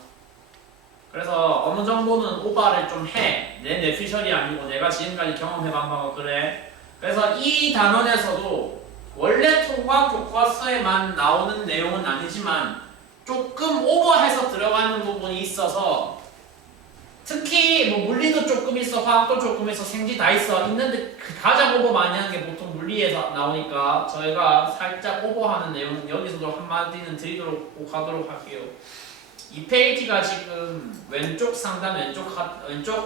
그래서 어느 정도는 오바를 좀 해. 내 뇌피셜이 아니고 내가 지금까지 경험해본 바가 그래. 그래서 이 단원에서도 원래 통과 교과서에만 나오는 내용은 아니지만 조금 오버해서 들어가는 부분이 있어서 특히 뭐 물리도 조금 있어, 화학도 조금 있어, 생지 다 있어 있는데 가장 오버 많이 하는 게 보통 물리에서 나오니까 저희가 살짝 오버하는 내용은 여기서도 한마디는 드리도록 하도록 할게요. 이 페이지가 지금 왼쪽 상단, 왼쪽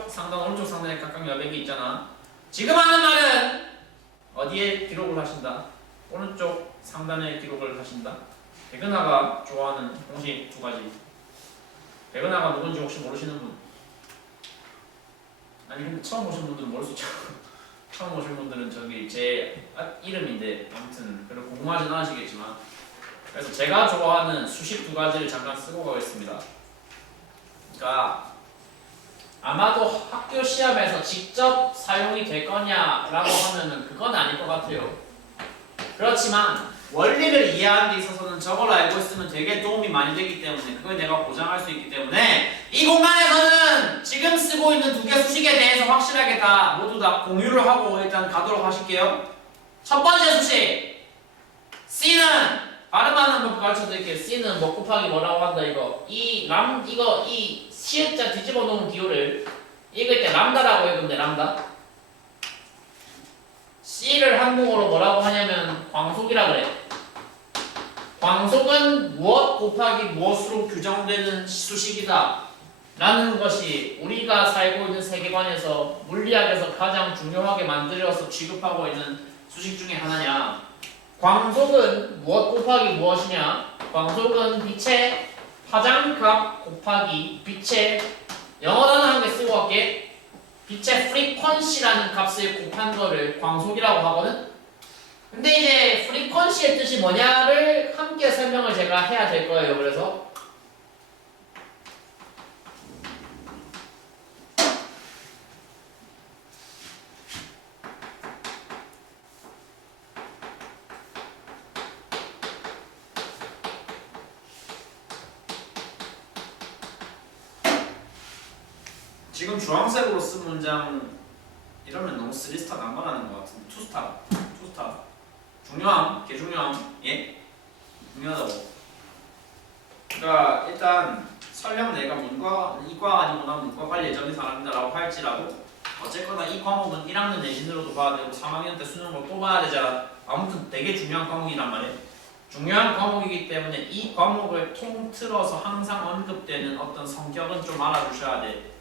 상단, 오른쪽 상단에 각각 여백이 있잖아. 지금 하는 말은 어디에 기록을 하신다? 오른쪽 상단에 기록을 하신다. 백은하가 좋아하는 공식 2가지. 백은하가 누군지 혹시 모르시는 분? 아니 근데 처음 오신 분들은 모를 수 있죠. 처음 오신 분들은 저기 제 이름인데 아무튼 별로 궁금하진 않으시겠지만 그래서 제가 좋아하는 수식 2가지를 잠깐 쓰고 가겠습니다. 그러니까 아마도 학교 시험에서 직접 사용이 될 거냐라고 하면은 그건 아닐 것 같아요. 그렇지만 원리를 이해하는 데 있어서는 저걸 알고 있으면 되게 도움이 많이 되기 때문에 그걸 내가 보장할 수 있기 때문에 이 공간에서는 지금 쓰고 있는 2개 수식에 대해서 확실하게 다 모두 다 공유를 하고 일단 가도록 하실게요. 첫 번째 수식 C는 발음하는 법 가르쳐 드릴게요. C는 뭐 곱하기 뭐라고 한다 이거 이 시읒자 뒤집어 놓은 기호를 읽을 때 람다라고 읽으면 돼. 람다. C를 한국어로 뭐라고 하냐면 광속이라 그래. 광속은 무엇 곱하기 무엇으로 규정되는 수식이다 라는 것이 우리가 살고 있는 세계관에서 물리학에서 가장 중요하게 만들어서 취급하고 있는 수식 중에 하나냐. 광속은 무엇 곱하기 무엇이냐. 광속은 빛의 파장값 곱하기 빛의 영어 단어 한 개 쓰고 갈게. 빛의 프리퀀시라는 값을 곱한 거를 광속이라고 하거든. 근데 이제 프리퀀시의 뜻이 뭐냐를 함께 설명을 제가 해야 될 거예요. 그래서 지금 주황색으로 쓴 문장 이러면 너무 3스타 난감하는 것 같은데 2스타 중요함, 개중요함 예? 중요하다고. 그러니까 일단 설령 내가 이과가 아니고 난 문과 갈 예정인 사람이다 라고 할지라도 어쨌거나 이 과목은 1학년 내신으로도 봐야 되고 3학년 때 수능으로 또 봐야 되잖아. 아무튼 되게 중요한 과목이란 말이야. 중요한 과목이기 때문에 이 과목을 통틀어서 항상 언급되는 어떤 성격은 좀 알아두셔야 돼.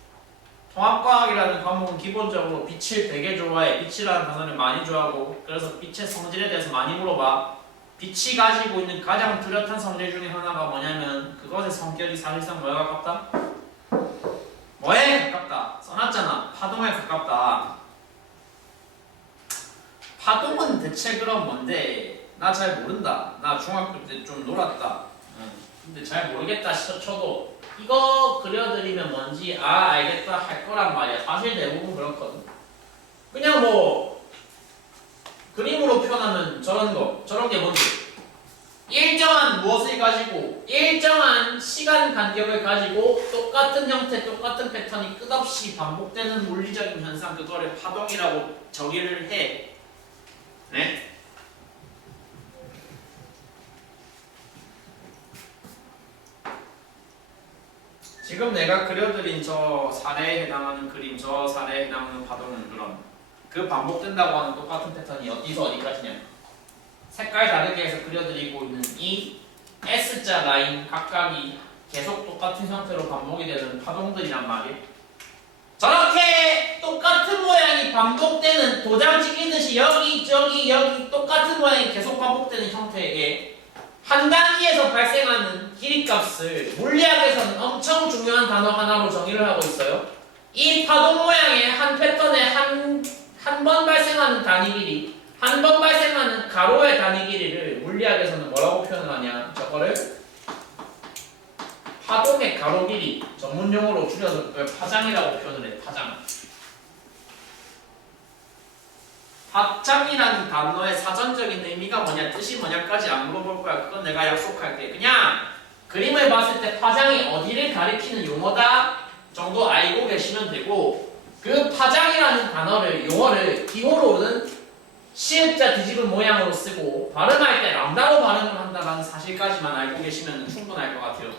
통합과학이라는 과목은 기본적으로 빛을 되게 좋아해. 빛이라는 단어를 많이 좋아하고 그래서 빛의 성질에 대해서 많이 물어봐. 빛이 가지고 있는 가장 뚜렷한 성질 중에 하나가 뭐냐면 그것의 성격이 사실상 뭐에 가깝다? 뭐에 가깝다? 써놨잖아. 파동에 가깝다. 파동은 대체 그럼 뭔데? 나 잘 모른다. 나 중학교 때 좀 놀았다. 근데 잘 모르겠다 쳐도 이거 그려드리면 뭔지 알겠다 할 거란 말이야. 사실 대부분 그렇거든. 그냥 뭐 그림으로 표현하면 저런 게 뭔지 일정한 무엇을 가지고 일정한 시간 간격을 가지고 똑같은 형태, 똑같은 패턴이 끝없이 반복되는 물리적인 현상 그거를 파동이라고 정의를 해. 네? 지금 내가 그려드린 저 사례에 해당하는 그림, 저 사례에 해당하는 파동은 그럼 그 반복된다고 하는 똑같은 패턴이 어디서 어디까지냐. 색깔 다르게 해서 그려드리고 있는 이 S자 라인 각각이 계속 똑같은 형태로 반복이 되는 파동들이란 말이에요. 저렇게 똑같은 모양이 반복되는 도장 찍히듯이 여기 저기 여기 똑같은 모양이 계속 반복되는 형태의 한 단위에서 발생하는 길이값을 물리학에서는 엄청 중요한 단어 하나로 정의를 하고 있어요. 이 파동 모양의 한 패턴에 한 번 발생하는 단위 길이, 한 번 발생하는 가로의 단위 길이를 물리학에서는 뭐라고 표현을 하냐? 저거를 파동의 가로 길이, 전문 용어로 줄여서 그걸 파장이라고 표현을 해. 파장. 파장이라는 단어의 사전적인 의미가 뭐냐, 뜻이 뭐냐까지 안 물어볼 거야. 그건 내가 약속할게. 그냥 그림을 봤을 때 파장이 어디를 가리키는 용어다 정도 알고 계시면 되고, 그 파장이라는 단어를, 용어를 기호로는 시읒자 뒤집은 모양으로 쓰고 발음할 때 람다로 발음을 한다는 사실까지만 알고 계시면 충분할 것 같아요.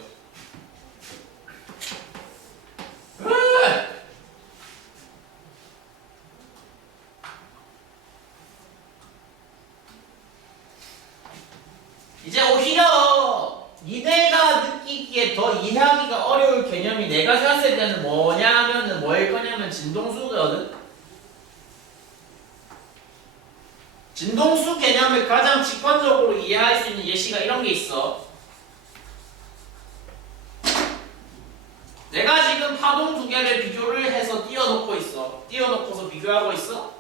이제 오히려 니네가 느끼기에 더 이해하기가 어려울 개념이 내가 생각했을 때는 뭐냐면은 뭐일 거냐면 진동수거든. 진동수 개념을 가장 직관적으로 이해할 수 있는 예시가 이런 게 있어. 내가 지금 파동 두 개를 비교를 해서 띄워놓고 있어. 띄워놓고서 비교하고 있어.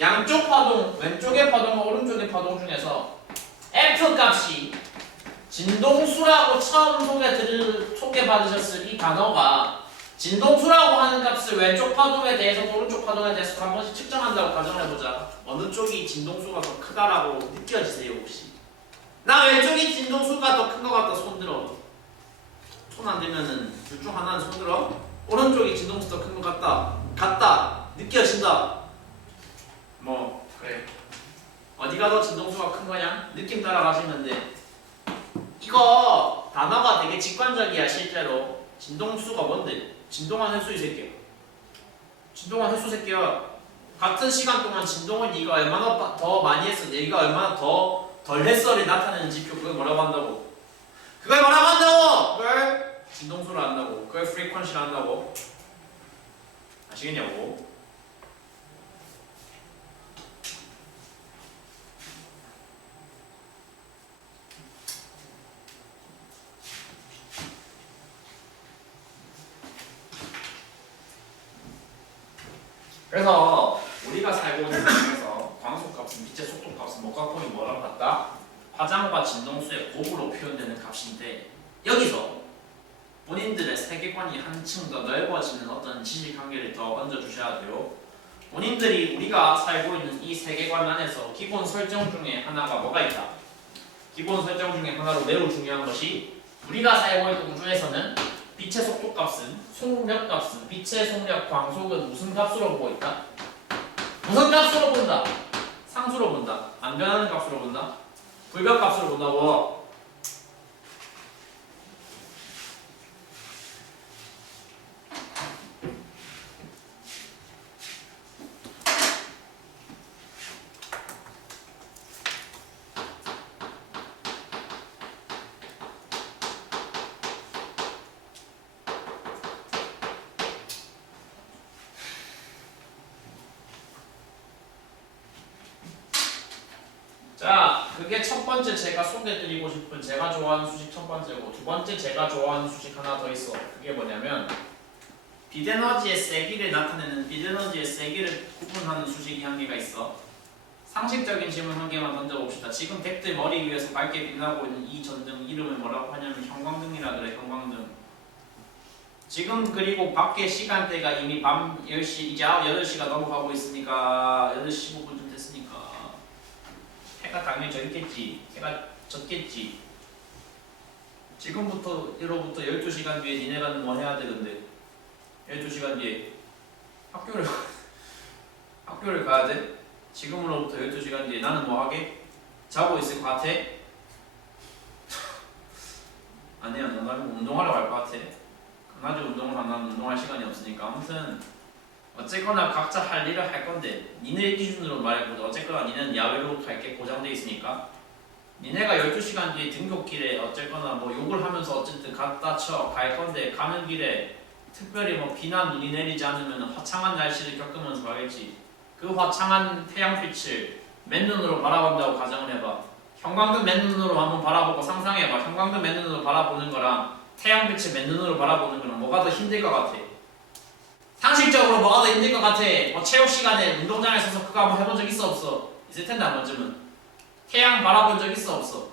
양쪽 파동, 왼쪽의 파동과 오른쪽의 파동 중에서 F 값이 진동수라고 처음 소개받으셨을 이 단어가 진동수라고 하는 값을 왼쪽 파동에 대해서 오른쪽 파동에 대해서 한 번씩 측정한다고 가정해보자. 어느 쪽이 진동수가 더 크다라고 느껴지세요 혹시? 나 왼쪽이 진동수가 더 큰 것 같다 손 들어. 손 안 대면은 둘 중 하나는 손 들어. 오른쪽이 진동수 더 큰 것 같다 느껴진다. 뭐 그래. 어디가 더 진동수가 큰 거냐? 느낌 따라가시면 돼. 이거 단어가 되게 직관적이야. 실제로 진동수가 뭔데? 진동한 횟수 이 새끼야. 진동한 횟수 새끼야. 같은 시간 동안 진동을 네가 얼마나 더 많이 했어, 네가 얼마나 더 덜 했어를 나타내는 지표. 그걸 뭐라고 한다고? 그걸 뭐라고 한다고? 그걸 진동수로 한다고. 그걸 프리퀀시로 한다고. 아시겠냐고? 그래서 우리가 살고 있는 세상에서 광속값은 빛의 속도값은 목각폭이 뭐랑 같다? 파장과 진동수의 곱으로 표현되는 값인데, 여기서 본인들의 세계관이 한층 더 넓어지는 어떤 지식관계를 더 얹어주셔야 돼요. 본인들이 우리가 살고 있는 이 세계관 안에서 기본 설정 중에 하나가 뭐가 있다? 기본 설정 중에 하나로 매우 중요한 것이, 우리가 살고 있는 우주에서는 빛의 속도값은, 속력값은, 빛의 속력, 광속은 무슨 값으로 보고 있다? 무슨 값으로 본다? 상수로 본다? 안 변하는 값으로 본다? 불변값으로 본다고? 자, 그게 첫 번째 제가 소개해드리고 싶은 제가 좋아하는 수식 첫 번째고, 두 번째 제가 좋아하는 수식 하나 더 있어. 그게 뭐냐면 빛에너지의 세기를 나타내는, 빛에너지의 세기를 구분하는 수식이 한 개가 있어. 상식적인 질문 한 개만 던져봅시다. 지금 덱들 머리 위에서 밝게 빛나고 있는 이 전등 이름을 뭐라고 하냐면 형광등이라 그래. 형광등. 지금 그리고 밖에 시간대가 이미 밤 10시, 이제 8시가 넘어가고 있으니까 8시 15분쯤 됐으니까 해가 당연히 져 있겠지. 해가 졌겠지. 지금부터로부터 12시간 뒤에 니네가는 뭐 해야 되는데, 12시간 뒤에 학교를 가야 돼? 지금으로부터 12시간 뒤에 나는 뭐 하게? 자고 있을 것 같아? 아니야, 너 나는 운동하러 갈 것 같아. 그나저 운동을 안 하면 운동할 시간이 없으니까. 아무튼 어쨌거나 각자 할 일을 할 건데 니네 기준으로 말해보자. 어쨌거나 니는 야외로 갈 게 보장돼 있으니까 니네가 12시간 뒤에 등굣길에 어쨌거나 뭐 욕을 하면서 어쨌든 갔다 쳐 갈 건데 가는 길에 특별히 뭐 비나 눈이 내리지 않으면 화창한 날씨를 겪으면서 가겠지. 그 화창한 태양빛을 맨눈으로 바라본다고 가정을 해봐. 형광등 맨눈으로 한번 바라보고 상상해봐. 형광등 맨눈으로 바라보는 거랑 태양빛을 맨눈으로 바라보는 거랑 뭐가 더 힘들 것 같아? 상식적으로 뭐가 더 힘들 것 같아? 뭐 체육 시간에 운동장에 서서 그거 한번 해본 적 있어 없어? 있을 텐데 한 번쯤은. 태양 바라본 적 있어 없어?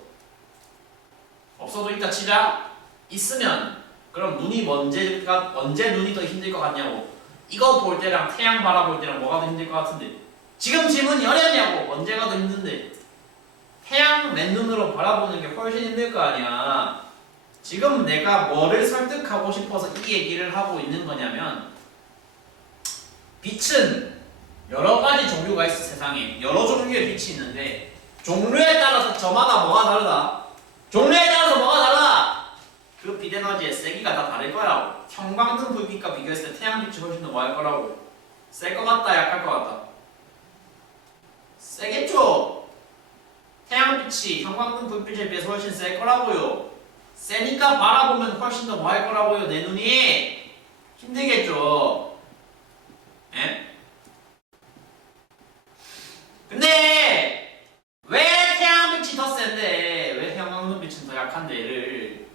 없어도 있다 치자. 있으면 그럼 눈이 언제 눈이 더 힘들 것 같냐고. 이거 볼 때랑 태양 바라볼 때랑 뭐가 더 힘들 것 같은데? 지금 질문이 어렵냐고. 언제가 더 힘든데? 태양 맨눈으로 바라보는 게 훨씬 힘들 거 아니야. 지금 내가 뭐를 설득하고 싶어서 이 얘기를 하고 있는 거냐면 빛은 여러 가지 종류가 있어. 세상에 여러 종류의 빛이 있는데 종류에 따라서 저마다 뭐가 다르다. 종류에 따라서 뭐가 달라. 그 빛 에너지의 세기가 다 다를 거라고. 형광등 불빛과 비교했을 때 태양빛이 훨씬 더 뭐할 거라고. 셀 것 같다 약할 것 같다. 세겠죠. 태양빛이 형광등 불빛에 비해서 훨씬 셀 거라고요. 세니까 바라보면 훨씬 더 뭐할 거라고요. 내 눈이 힘들겠죠. 에? 근데 왜 태양빛이 더 센데 왜 형광등빛은 더 약한데를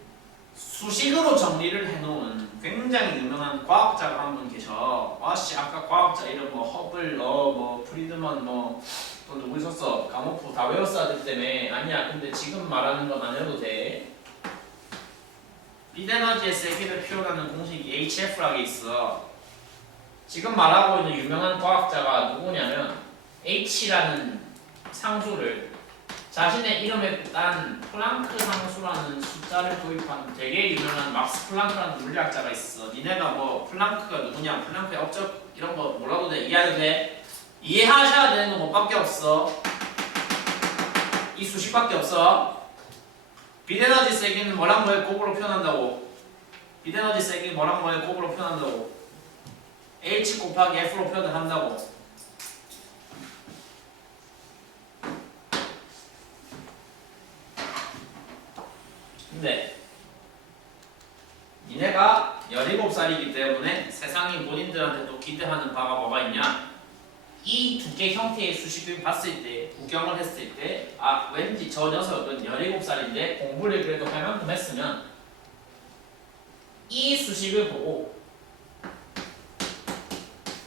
수식으로 정리를 해놓은 굉장히 유명한 과학자가 한 분 계셔. 와씨 아까 과학자 이름 뭐 허블 뭐 프리드먼 뭐 또 누구 있었어? 과목부 다 외웠어야 되기 때문에. 아니야. 근데 지금 말하는 건 안 해도 돼. 빛 에너지의 세기를 표현하는 공식이 HF라고 있어. 지금 말하고 있는 유명한 과학자가 누구냐면 H라는 상수를 자신의 이름에 딴 플랑크 상수라는 숫자를 도입한 되게 유명한 막스 플랑크라는 물리학자가 있어. 니네가 뭐 플랑크가 누구냐, 플랑크의 업적 이런 거 몰라도 돼. 이해해도 돼. 이해하셔야 되는 거 뭐밖에 없어. 이 수식밖에 없어. 빛 에너지 세기는 뭐랑 뭐의 곱으로 표현한다고. 빛 에너지 세기는 뭐랑 뭐의 곱으로 표현한다고. H 곱하기 F로 표현을 한다고. 근데 니네가 17살이기 때문에 세상이 본인들한테 또 기대하는 바가 뭐가 있냐? 이 두 개 형태의 수식을 봤을 때, 구경을 했을 때 아 왠지 저 녀석은 17살인데 공부를 그래도 할 만큼 했으면 이 수식을 보고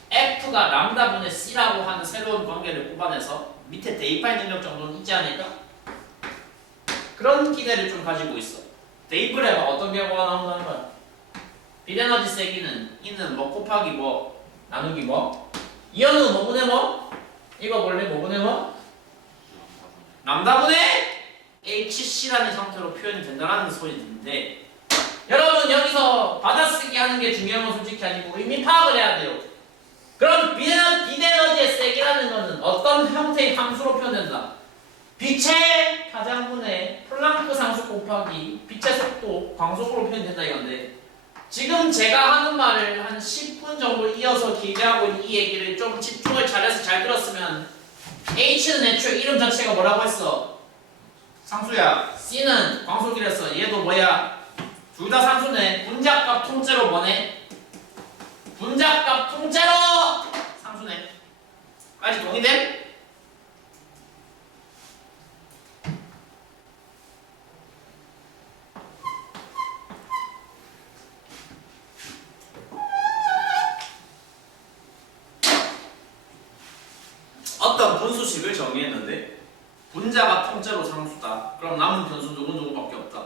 F가 람다분의 C라고 하는 새로운 관계를 뽑아내서 밑에 대입할 능력 정도는 있지 않을까? 그런 기대를 좀 가지고 있어. 대입을 해봐. 어떤 결과가 나온다는 거야. 빛 에너지 세기는 이는 뭐 곱하기 뭐 나누기 뭐 이어는 뭐분의 뭐? 이거 원래 뭐분의 뭐? 람다분의 HC라는 형태로 표현이 된다는 소리인데 여러분 여기서 받아쓰기 하는 게 중요한 건 솔직히 아니고 의미 파악을 해야 돼요. 그럼 빛 에너지의 세기라는 것은 어떤 형태의 함수로 표현된다? 빛의 파장분의 플랑크 상수 곱하기 빛의 속도 광속으로 표현된다 이건데 지금 제가 하는 말을 한 10분 정도 이어서 기대하고 이 얘기를 좀 집중을 잘해서 잘 들었으면 H는 애초에 이름 자체가 뭐라고 했어? 상수야. C는 광속이랬어. 얘도 뭐야? 둘 다 상수네. 분자값 통째로 뭐네? 분자값 통째로 상수네. 까지 동의돼? 어떤 분수식을 정의했는데 분자가 통째로 상수다. 그럼 남은 변수 누구누구밖에 없다.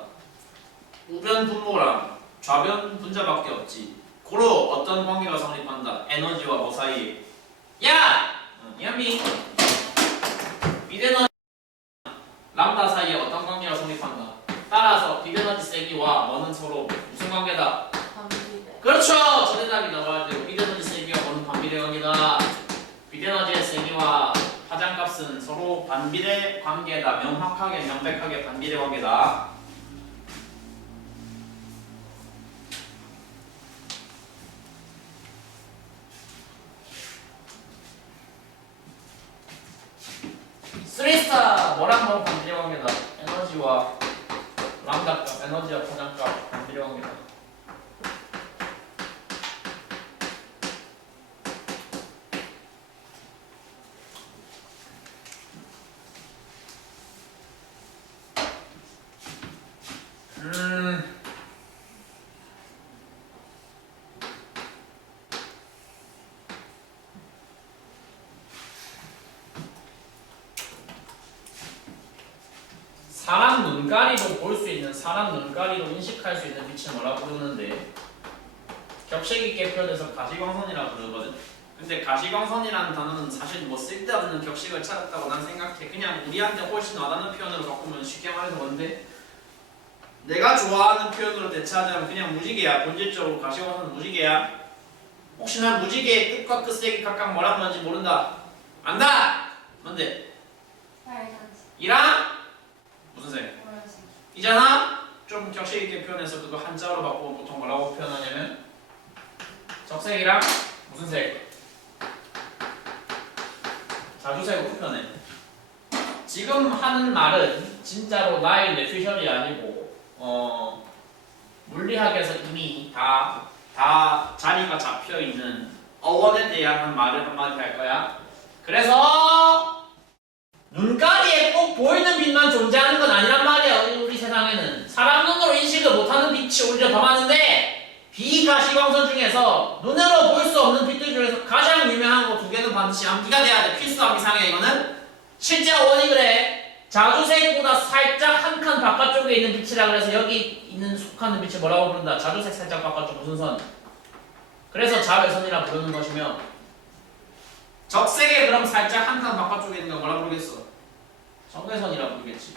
우변 분모랑 좌변 분자밖에 없지. 고로 어떤 관계가 성립한다. 에너지와 뭐 사이에. 야! 야미 빛에너지 람다 사이에 어떤 관계가 성립한다. 따라서 빛에너지 세기와 뭐는 서로 무슨 관계다. 반비례. 그렇죠. 전해답이 나와야 돼요. 빛에너지 세기와 뭐는 반비례 관계다. 빛에너지의 세기와 파장값은 서로 반비례 관계다. 명확하게 명백하게 반비례 관계다. V스타 뭐랑 뭐 반비례 관계다. 에너지와 람다값, 에너지와 파장값 반비례 관계다. 사람 눈가리로 볼 수 있는, 사람 눈가리로 인식할 수 있는 빛을 뭐라 부르는데 격식 있게 표현해서 가시광선이라 부르거든. 근데 가시광선이라는 단어는 사실 뭐 쓸데없는 격식을 찾았다고 난 생각해. 그냥 우리한테 훨씬 와닿는 표현으로 바꾸면 쉽게 말해서 뭔데? 내가 좋아하는 표현으로 대체하자면 그냥 무지개야. 본질적으로 가시광선은 무지개야. 혹시 난 무지개의 끝과 끝색이 각각 뭐라는 건지 모른다. 안다! 뭔데? 빨간색, 이랑 무슨 색? 보라색, 이잖아? 좀 격식 있게 표현해서 그거 한자로 바꾸면 보통 뭐라고 표현하냐면 적색이랑 무슨 색? 자주색으로 표현해. 지금 하는 말은 진짜로 나의 레퓨셜이 아니고 물리학에서 이미 다 자리가 잡혀 있는 어원에 대한 말을 한마디 할 거야. 그래서 눈가리에 꼭 보이는 빛만 존재하는 건 아니란 말이야. 우리 세상에는 사람 눈으로 인식을 못하는 빛이 오히려 더 많은데 비가시광선 중에서 눈으로 볼 수 없는 빛들 중에서 가장 유명한 거 두 개는 반드시 암기가 돼야 돼. 필수 암기상이야 이거는. 실제 어원이 그래. 자주색보다 살짝 한 칸 바깥쪽에 있는 빛이라 그래서 여기 있는 속하는 빛을 뭐라고 부른다? 자주색 살짝 바깥쪽 무슨 선? 그래서 자외선이라 부르는 것이며 적색에 그럼 살짝 한 칸 바깥쪽에 있는 거 뭐라 부르겠어? 적외선이라 부르겠지.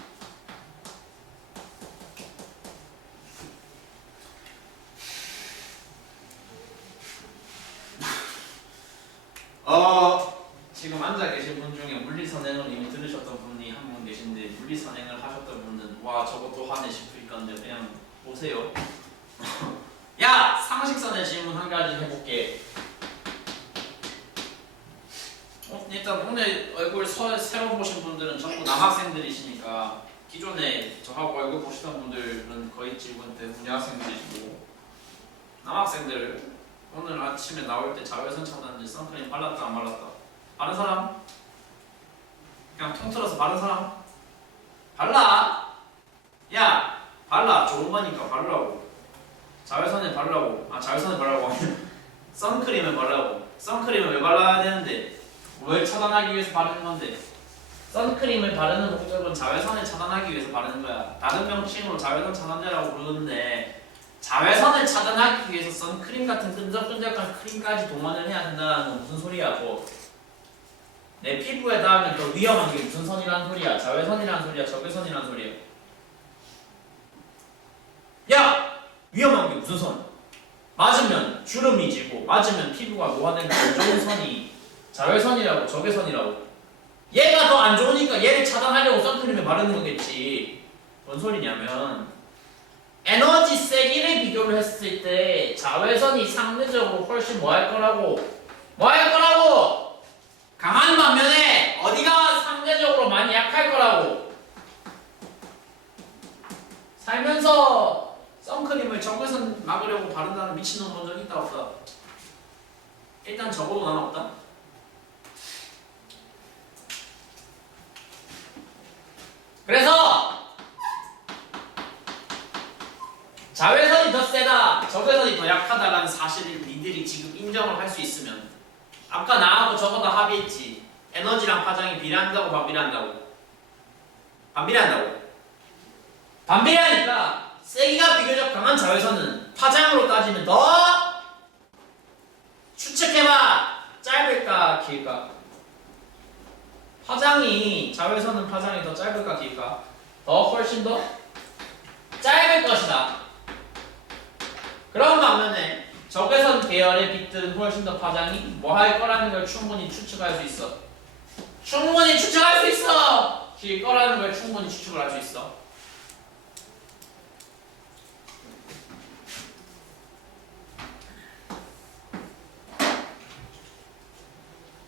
지금 앉아 계신 분 중에 물리선행을 이미 들으셨던 분이 한 분 계신데 물리선행을 하셨던 분은 와 저것도 하네 싶을 건데 그냥 보세요. 야! 상식선의 질문 한 가지 해볼게. 일단 오늘 얼굴 새로 보신 분들은 전부 남학생들이시니까 기존에 저하고 얼굴 보시던 분들은 거의 지금 대부분 여학생들이시고 남학생들 오늘 아침에 나올 때 자외선 차단제 선크림 발랐다 안 발랐다? 바른 사람? 그냥 통틀어서 바른 사람? 발라! 야! 발라! 좋은 거니까 바르라고. 자외선에 바르라고. 자외선에 바르라고 선크림을 바르라고. 선크림을 왜 발라야 되는데? 뭘 차단하기 위해서 바르는 건데? 선크림을 바르는 목적은 자외선을 차단하기 위해서 바르는 거야. 다른 명칭으로 자외선 차단제라고 부르는데 자외선을 차단하기 위해서 선크림 같은 끈적끈적한 크림까지 동원을 해야 된다는 건 무슨 소리야? 내 피부에 닿으면 더 위험한 게 무슨 선이란 소리야? 자외선이란 소리야? 적외선이란 소리야? 야! 위험한 게 무슨 선? 맞으면 주름이 지고 맞으면 피부가 노화되는 안 좋은 선이 자외선이라고 적외선이라고. 얘가 더 안 좋으니까 얘를 차단하려고 선크림을 바르는 거겠지. 뭔 소리냐면 에너지 세기를 비교를 했을 때 자외선이 상대적으로 훨씬 뭐 할 거라고? 강한 반면에 어디가 상대적으로 많이 약할 거라고? 살면서 선크림을 적외선 막으려고 바른다는 미친놈 본 적 있다 없다? 일단 적어도 난 없다. 그래서 자외선이 더 세다, 적외선이 더 약하다라는 사실을 니들이 지금 인정을 할 수 있으면 아까 나하고 저거 다 합의했지. 에너지랑 파장이 비례한다고 반비례한다고? 반비례하니까 세기가 비교적 강한 자외선은 파장으로 따지면 더 추측해봐. 짧을까 길까? 자외선은 파장이 더 짧을까 길까? 훨씬 더 짧을 것이다. 그런 반면에 적외선 계열의 빛들은 훨씬 더 파장이 뭐 할 거라는 걸 충분히 추측할 수 있어. 길 거라는 걸 충분히 추측을 할 수 있어.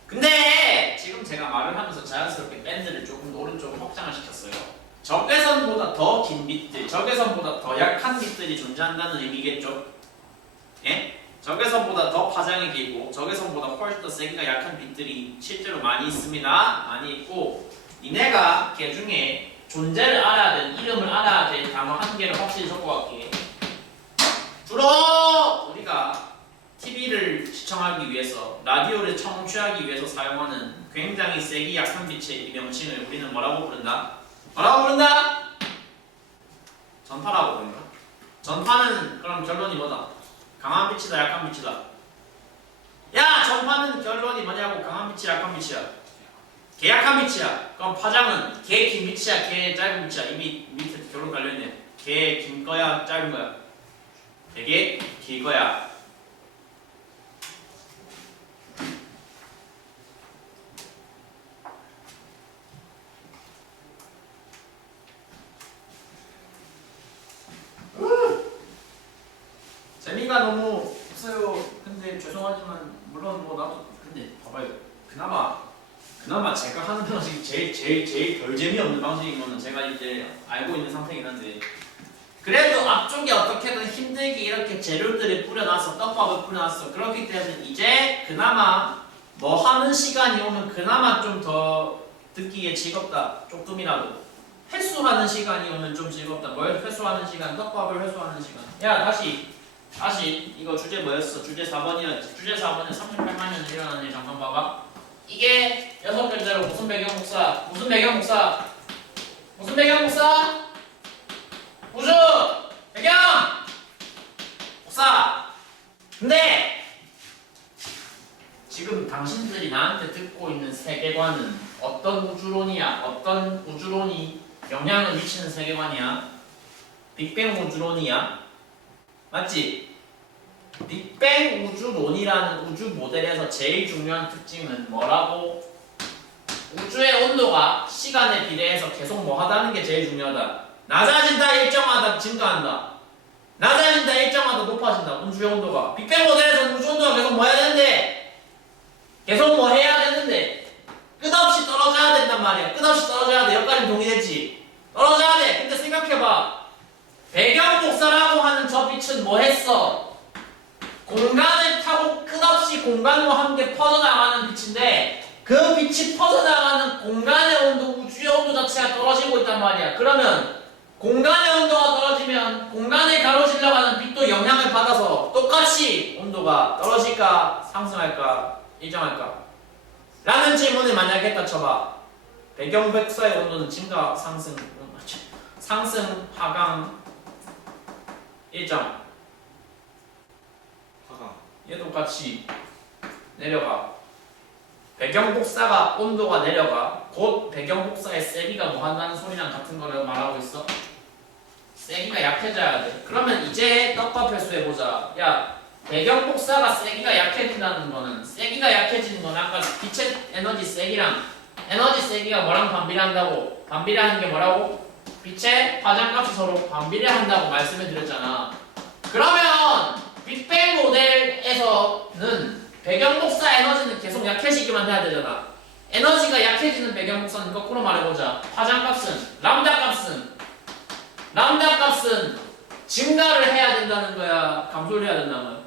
근데 지금 제가 말을 말을 하면서 자연스럽게 밴드를 조금 더 오른쪽으로 확장을 시켰어요. 적외선보다 더 긴 빛들, 적외선보다 더 약한 빛들이 존재한다는 의미겠죠? 예? 적외선보다 더 파장이 길고 적외선보다 훨씬 더 세기가 약한 빛들이 실제로 많이 있습니다. 많이 있고 이네가 걔 중에 존재를 알아야 될, 이름을 알아야 될 단어 한 개를 확실히 적어갈게. 주로 우리가 TV를 시청하기 위해서, 라디오를 청취하기 위해서 사용하는 굉장히 세기 약한 빛의 이 명칭을 우리는 뭐라고 부른다? 뭐라고 부른다? 전파라고 부른다. 전파는 그럼 결론이 뭐다? 강한 빛이다, 약한 빛이다. 야, 전파는 결론이 뭐냐고? 강한 빛이야, 약한 빛이야. 개 약한 빛이야. 그럼 파장은 개 긴 빛이야, 개 짧은 빛이야. 이미 밑에 결론 달려있네. 개 긴 거야, 짧은 거야. 되게 길 거야. 재미가 너무 없어요. 근데 죄송하지만 물론 뭐 나도 근데 봐봐요. 그나마 제가 하는 방식이 제일 덜 재미없는 방식인 거는 제가 이제 알고 있는 상태긴 한데 그래도 앞쪽에 어떻게든 힘들게 이렇게 재료들을 뿌려놨어, 떡밥을 뿌려놨어. 그렇기 때문에 이제 그나마 뭐 하는 시간이 오면 그나마 좀 더 듣기에 즐겁다. 조금이라도 회수하는 시간이 오면 좀 즐겁다. 뭘 회수하는 시간? 떡밥을 회수하는 시간. 야 다시 이거 주제 뭐였어? 주제 4번이었지. 주제 4번에 38만 년 일어나는 일 잠깐 봐봐. 이게 6글자로 무슨 배경 목사? 무슨 배경 목사? 무슨 배경 목사? 우주! 배경! 목사! 근데 지금 당신들이 나한테 듣고 있는 세계관은 어떤 우주론이야? 어떤 우주론이 영향을 미치는 세계관이야? 빅뱅 우주론이야? 맞지? 빅뱅 우주론이라는 우주 모델에서 제일 중요한 특징은 뭐라고? 우주의 온도가 시간에 비례해서 계속 뭐하다는 게 제일 중요하다. 낮아진다 일정하다 증가한다. 낮아진다 일정하다 높아진다. 우주의 온도가. 빅뱅 모델에서는 우주 온도가 계속 뭐 해야 되는데? 계속 뭐 해야 되는데? 끝없이 떨어져야 된단 말이야. 끝없이 떨어져야 돼. 여기까지 동의됐지? 떨어져야 돼. 근데 생각해봐. 배경 복사라고 하는 저 빛은 뭐 했어? 공간을 타고 끝없이 공간과 함께 퍼져나가는 빛인데 그 빛이 퍼져나가는 공간의 온도, 우주의 온도 자체가 떨어지고 있단 말이야. 그러면 공간의 온도가 떨어지면 공간을 가로질러 가는 빛도 영향을 받아서 똑같이 온도가 떨어질까 상승할까 일정할까? 라는 질문을 만약에 했다 쳐봐. 배경 복사의 온도는 증가, 상승, 하강, 일정. 얘도 같이 내려가. 배경 복사가 온도가 내려가. 곧 배경 복사의 세기가 뭐 한다는 소리랑 같은 거를 말하고 있어. 세기가 약해져야 돼. 그러면 이제 떡밥 회수해보자. 야, 배경 복사가 세기가 약해진다는 거는 세기가 약해지는 건 아까 빛의 에너지 세기랑 에너지 세기가 뭐랑 반비례한다고? 반비례하는 게 뭐라고? 빛의 파장값이 서로 반비례한다고 말씀을 드렸잖아. 그러면 빅뱅 모델에서는 배경 복사 에너지는 계속 약해지기만 해야 되잖아. 에너지가 약해지는 배경 복사는 거꾸로 말해보자. 파장값은 람다 값은 증가를 해야 된다는 거야? 감소를 해야 된다는 거야?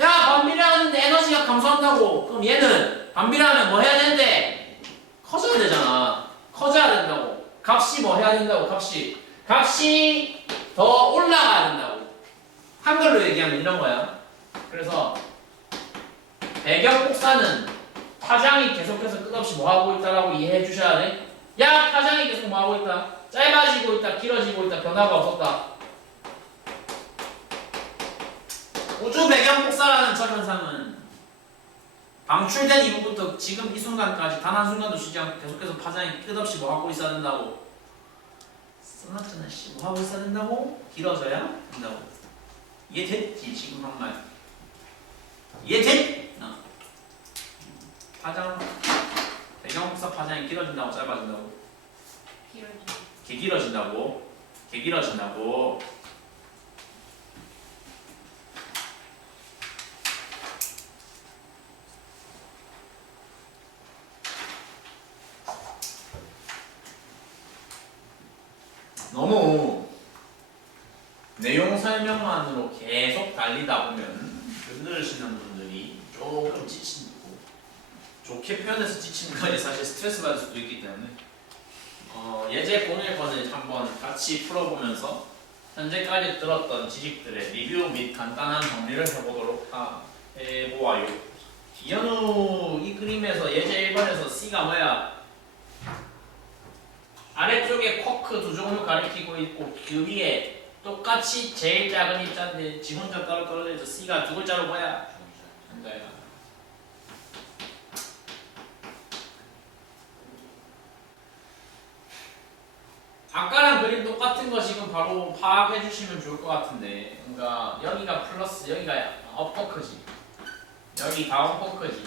야, 반비례하는데 에너지가 감소한다고. 그럼 얘는 반비례하면 뭐 해야 되는데? 커져야 되잖아. 커져야 된다고. 값이 뭐 해야 된다고? 값이 더 올라가야 된다고. 한글로 얘기하면 이런 거야. 그래서 배경 복사는 파장이 계속해서 끝없이 뭐 하고 있다라고 이해해 주셔야 돼. 야, 파장이 계속 뭐 하고 있다? 짧아지고 있다, 길어지고 있다, 변화가 없었다. 우주 배경 복사라는 저 현상은 방출된 이후부터 지금 이 순간까지 단 한 순간도 쉬지 않고 계속해서 파장이 끝없이 뭐 하고 있어야 된다고. 써놨잖아. 뭐 하고 있어야 된다고? 길어져야 된다고. 이해됐지? 지금 한 말. 이해됐? 파장, 배경 복사 파장이 길어진다고 짧아진다고? 길어진다고. 너무 내용 설명만으로 계속 달리다 보면 힘들으시는 분들이 조금 지치고 좋게 표현해서 지치는 거에 사실 스트레스 받을 수도 있기 때문에 예제 01번을 한번 같이 풀어보면서 현재까지 들었던 지식들의 리뷰 및 간단한 정리를 해보도록 해보아요. 이현우 이 그림에서 예제 1번에서 C가 뭐야? 아래쪽에 쿼크 두 종류 가리키고 있고 그 위에 똑같이 제일 작은 입자인데 지 혼자 따로 떨어져 있어. C가 두 글자로 뭐야? 현자야. 아까랑 그림 똑같은 거 지금 바로 파악해 주시면 좋을 것 같은데, 그러니까 여기가 플러스, 여기가 업 쿼크지, 여기 다운 쿼크지.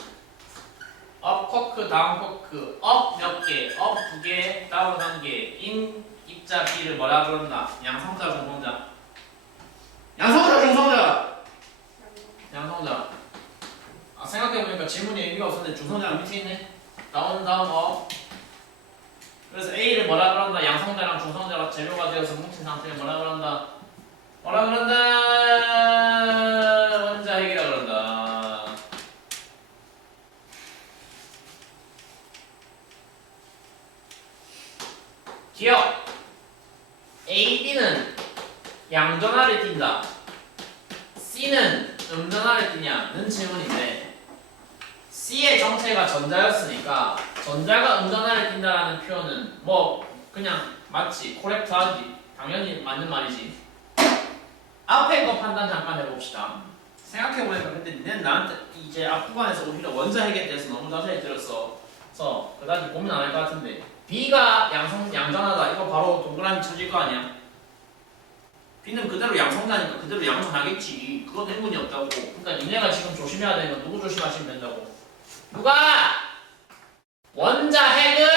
업 쿼크, 다운 쿼크, 업 몇 개, 업 2개, 다운 1개. 인 입자 B를 뭐라 그런다? 양성자, 중성자. 양성자, 중성자. 양성자. 생각해보니까 질문이 의미가 없었는데 중성자가 밑에 있네. 다운, 업. 그래서 A를 뭐라 그런다? 양성자랑 중성자가 재료가 되어서 뭉친 상태를 뭐라 그런다? 원자핵이라 그런다. 기억! AB는 양전하를 띈다. C는 음전하를 띠냐는 질문인데, C의 정체가 전자였으니까 전자가 음전하를 띈다라는 표현은 뭐 그냥 맞지, 코렉트하지, 당연히 맞는 말이지. 앞에 거 판단 잠깐 해봅시다. 생각해보니까 근데 니는 나한테 이제 앞 구간에서 오히려 원자핵에 대해서 너무 자세히 들었어. 그래서 그다지 고민 안 할 것 같은데, B가 양전하다, 이거 바로 동그라미 쳐질 거 아니야? B는 그대로 양성자니까 그대로 양전하겠지. 그건 의문이 없다고. 그러니까 니네가 지금 조심해야 되는 건 누구 조심하시면 된다고? 누가? 원자핵은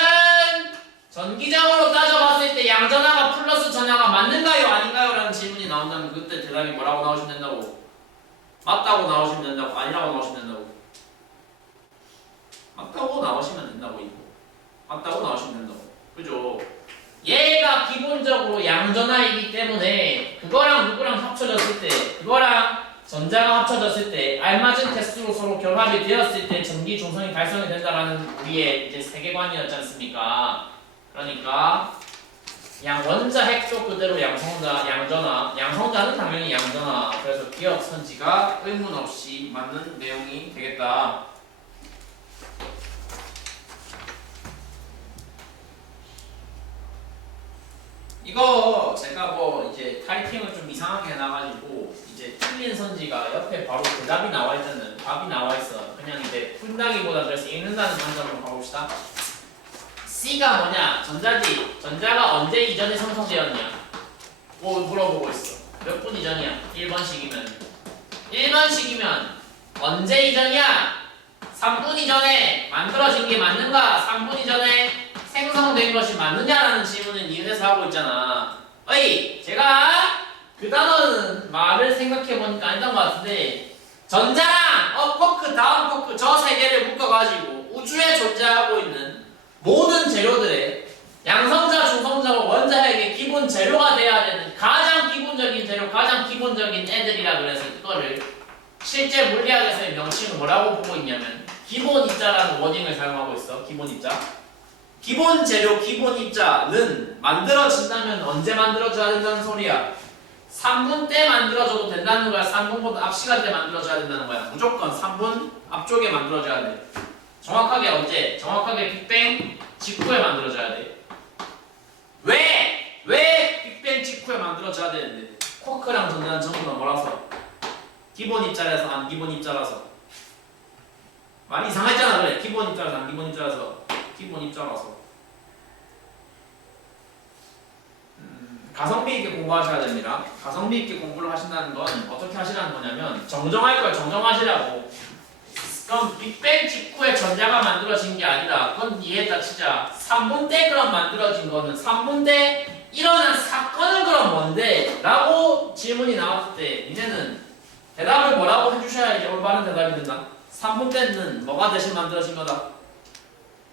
전기적으로 따져봤을 때 양전하가 플러스 전하가 맞는가요? 아닌가요? 라는 질문이 나온다면 그때 대답이 뭐라고 나오시면 된다고? 맞다고 나오시면 된다고? 아니라고 나오시면 된다고? 맞다고 나오시면 된다고. 이거 맞다고 나오시면 된다고. 그죠? 얘가 기본적으로 양전하이기 때문에 그거랑 누구랑 합쳐졌을 때, 그거랑 전자가 합쳐졌을 때 알맞은 개수로 서로 결합이 되었을 때 전기 중성이 발생이 된다라는 우리의 이제 세계관이었지 않습니까? 그러니까 원자핵도 그대로 양성자, 양전하, 양성자는 당연히 양전하. 그래서 기억 선지가 의문 없이 맞는 내용이 되겠다. 이거 제가 뭐 이제 타이핑을 좀 이상하게 해놔가지고 이제 틀린 선지가 옆에 바로 대답이 나와 있는 답이 나와 있어. 그냥 이제 푼다기보다 그래서 읽는다는 관점으로 가봅시다. C가 뭐냐? 전자지. 전자가 언제 이전에 생성되었냐? 뭐 물어보고 있어. 몇 분 이전이야? 1번식이면. 1번식이면 언제 이전이야? 3분 이전에 만들어진 게 맞는가? 3분 이전에 생성된 것이 맞느냐라는 질문을 이은에서 하고 있잖아. 어이, 제가 그 단어는 말을 생각해보니까 아니던 것 같은데, 전자랑 쿼크, 다운 쿼크 저 세 개를 묶어가지고 우주에 존재하고 있는 모든 재료들의 양성자, 중성자와 원자핵의 기본 재료가 돼야 되는 가장 기본적인 재료, 가장 기본적인 애들이라 그래서 그거를 실제 물리학에서의 명칭을 뭐라고 보고 있냐면 기본 입자라는 워딩을 사용하고 있어. 기본 입자. 기본 재료, 기본 입자는 만들어진다면 언제 만들어져야 된다는 소리야? 3분 때 만들어져도 된다는 거야? 3분보다 앞 시간대 만들어져야 된다는 거야? 무조건 3분 앞쪽에 만들어져야 돼. 정확하게 언제? 정확하게 빅뱅 직후에 만들어져야 돼. 왜? 왜 빅뱅 직후에 만들어져야 되는데? 쿼크랑 전자는 전부 다 뭐라서? 기본 입자라서 안 기본 입자라서. 많이 이상했잖아. 그래. 기본 입자라서 안 기본 입자라서. 기본 입자라서. 가성비 있게 공부하셔야 됩니다. 가성비 있게 공부를 하신다는 건 어떻게 하시라는 거냐면 정정할 걸 정정하시라고. 그럼 빅뱅 직후에 전자가 만들어진 게 아니라, 그건 이해했다 치자. 3분 때 그럼 만들어진 거는 3분 때 일어난 사건은 그럼 뭔데? 라고 질문이 나왔을 때 니네는 대답을 뭐라고 해주셔야 이제 올바른 대답이 된다. 3분 때는 뭐가 대신 만들어진 거다?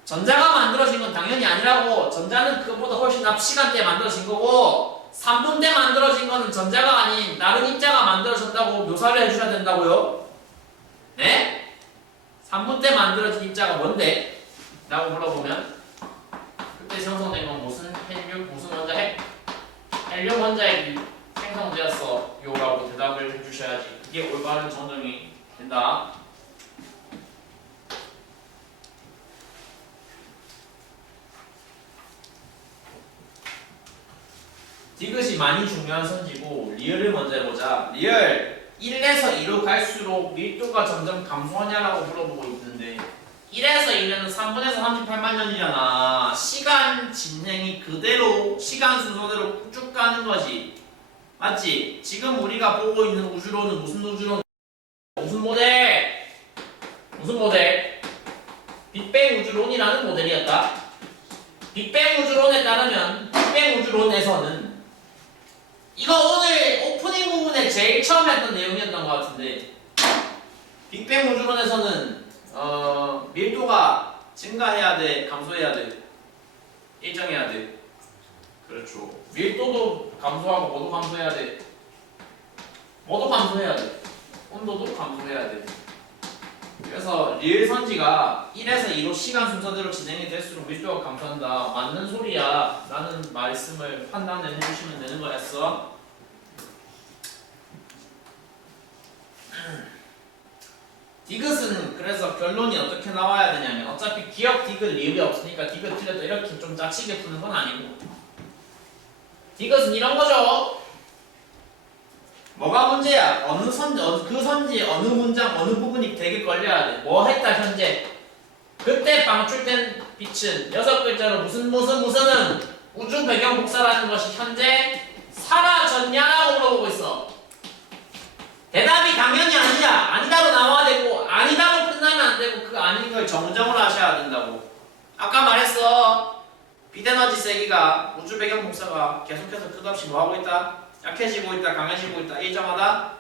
전자가 만들어진 건 당연히 아니라고. 전자는 그거보다 훨씬 앞 시간대에 만들어진 거고 3분 때 만들어진 거는 전자가 아닌 다른 입자가 만들어졌다고 묘사를 해주셔야 된다고요. 네? 3분 때 만들어진 입자가 뭔데? 라고 물어보면 그때 생성된 건 무슨 헬륨 무슨 원자 헬륨 원자의 생성되었어 요라고 대답을 해주셔야지 그게 올바른 정정이 된다. 디귿이 많이 중요한 선지고 리얼을 먼저 해보자. 리얼 1에서 2로 갈수록 밀도가 점점 감소하냐라고 물어보고 있는데 1에서 2는 3분에서 38만 년이잖아. 시간 진행이 그대로 시간 순서대로 쭉 가는 거지. 맞지? 지금 우리가 보고 있는 우주론은 무슨 우주론? 무슨 모델? 무슨 모델? 빅뱅 우주론이라는 모델이었다. 빅뱅 우주론에 따르면 빅뱅 우주론에서는 이거 오늘 오프닝 부분에 제일 처음 했던 내용이었던 것 같은데 빅뱅 우주론에서는 밀도가 증가해야 돼? 감소해야 돼? 일정해야 돼? 그렇죠. 밀도도 감소하고 뭐도 감소해야 돼? 뭐도 감소해야 돼? 온도도 감소해야 돼. 그래서 리을 선지가 1에서 2로 시간 순서대로 진행이 될수록 밀도가 감소한다. 맞는 소리야 라는 말씀을 판단을 해주시면 되는 거였어. 디귿은 그래서 결론이 어떻게 나와야 되냐면 어차피 기억 디귿 리을이 없으니까 디귿 틀려도 이렇게 좀 짜치게 푸는 건 아니고 디귿은 이런 거죠. 뭐가 문제야? 어느 선지, 그 선지 어느 문장 어느 부분이 되게 걸려야 돼. 뭐 했다 현재. 그때 방출된 빛은 6글자로 무슨은 우주 배경 복사라는 것이 현재 사라졌냐라고 물어보고 있어. 대답이 당연히 아니야. 아니다로 나와야 되고 아니다로 끝나면 안 되고 그 아닌 걸 정정을 하셔야 된다고. 아까 말했어. 빛에너지 세기가 우주 배경 복사가 계속해서 끝없이 뭐 하고 있다? 약해지고 있다, 강해지고 있다, 일정하다.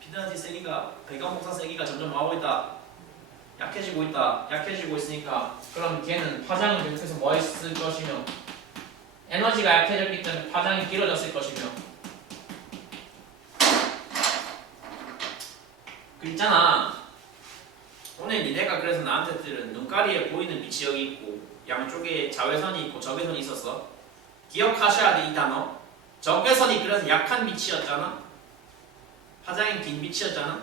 빛에너지 세기가 배경 복사 세기가 점점 뭐 하고 있다? 약해지고 있다. 약해지고 있으니까 그럼 걔는 파장을 계속해서 뭐 했을 것이며 에너지가 약해졌기 때문에 파장이 길어졌을 것이며 그 있잖아. 오늘 니네가 그래서 나한테 들은 눈가리에 보이는 빛이 여기 있고 양쪽에 자외선이 있고 적외선이 있었어. 기억하셔야 돼 이 단어. 적외선이 그래서 약한 빛이었잖아. 파장이 긴 빛이었잖아.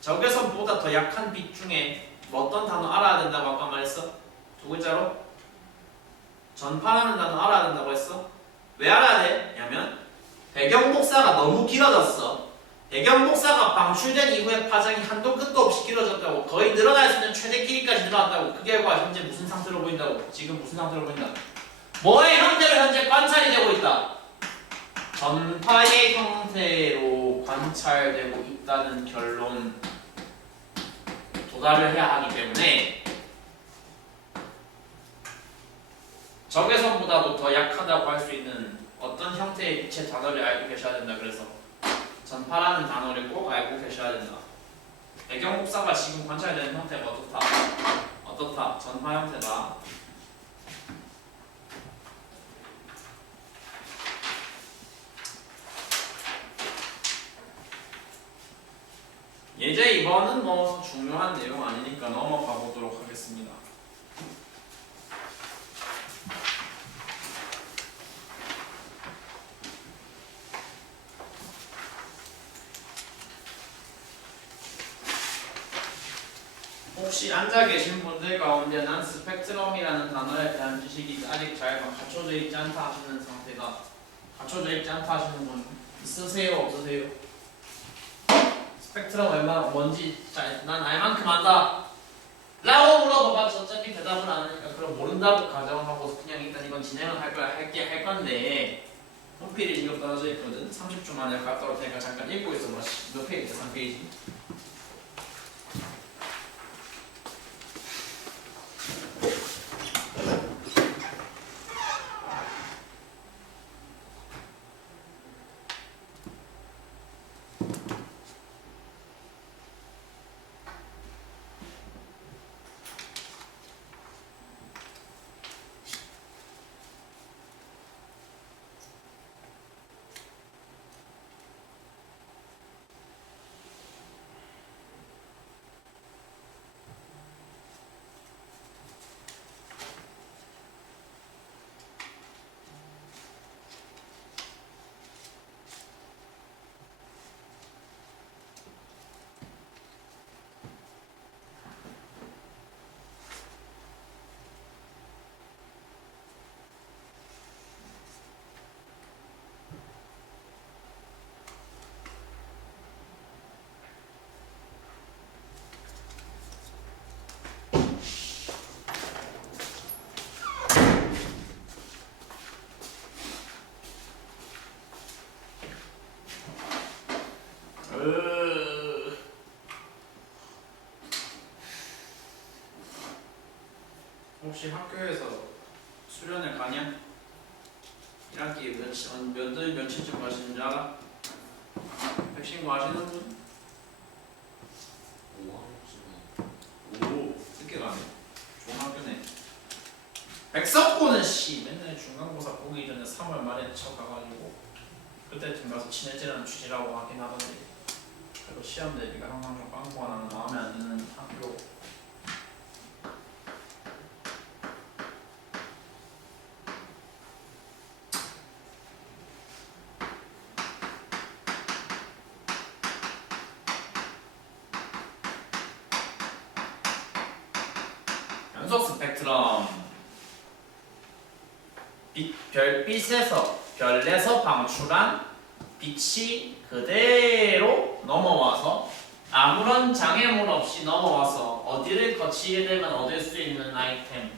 적외선보다 더 약한 빛 중에 뭐 어떤 단어 알아야 된다고 아까 말했어? 2글자로? 전파라는 단어 알아야 된다고 했어? 왜 알아야 돼? 냐면 배경 복사가 너무 길어졌어. 배경 복사가 방출된 이후에 파장이 한도 끝도 없이 길어졌다고. 거의 늘어날 수 있는 최대 길이까지 늘어났다고. 그 결과 현재 무슨 상태로 보인다고? 지금 무슨 상태로 보인다? 뭐의 형태로 현재 관찰이 되고 있다? 전파의 형태로 관찰되고 있다는 결론 도달을 해야 하기 때문에 적외선보다도 더 약하다고 할 수 있는 어떤 형태의 빛의 단어를 알고 계셔야 된다. 그래서 전파라는 단어를 꼭 알고 계셔야 된다. 배경 복사가 지금 관찰되는 형태가 어떻다? 어떻다? 전파 형태다. 예제 이번은 뭐 중요한 내용 아니니까 넘어가 보도록 하겠습니다. 혹시 앉아 계신 분들 가운데 난 스펙트럼이라는 단어에 대한 지식이 아직 잘 갖춰져 있지 않다 하시는 상태가 갖춰져 있지 않다 하시는 분 있으세요? 없으세요? 스펙트럼 얼마나 뭔지 난 알만큼 안다 라고 물어봐봤자 어차피 대답을 안 하니까 그럼 모른다고 가정하고 그냥 일단 이건 진행을 할 건데 홈페이지 이거 떨어져 있거든. 30초 만에 갔다 올 테니까 잠깐 읽고 있어. 몇 페이지야? 3페이지. 혹시 학교에서 수련회 가냐? 1학기 며칠쯤 가시는 줄 알아? 백신고 아시는 분? 5학년쯤에 오, 늦게 가네. 좋은 학교네. 백석고는 맨날 중간고사 보기 전에 3월 말에 쳐가가지고 그때쯤 가서 친해지라는 취지라고 하긴 하던데, 그리고 시험 대비가 항상 좀 빵꾸가 나는 마음에 안 드는 학교. 연속 스펙트럼. 별에서 방출한 빛이 그대로 넘어와서 아무런 장애물 없이 넘어와서 어디를 거치게 되면 얻을 수 있는 아이템.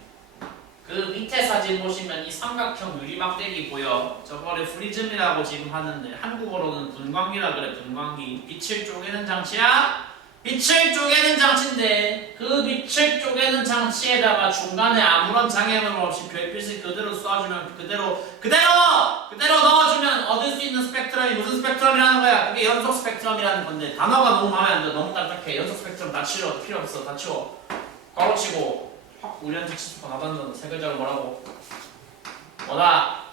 그 밑에 사진 보시면 이 삼각형 유리막대기 보여. 저거를 프리즘이라고 지금 하는데 한국어로는 분광기라 그래. 분광기. 빛을 쪼개는 장치야. 빛을 쪼개는 장치인데 그 빛을 쪼개는 장치에다가 중간에 아무런 장애물 없이 별빛을 그대로 쏴주면 그대로 넣어주면 얻을 수 있는 스펙트럼이 무슨 스펙트럼이라는 거야? 그게 연속 스펙트럼이라는 건데, 단어가 너무 마음에 안 들어. 너무 딱딱해. 연속 스펙트럼 다 치워. 필요 없어. 다 치워. 괄호 치고 확 우리한테 치수가 나단다는 세 글자로 뭐라고? 뭐다?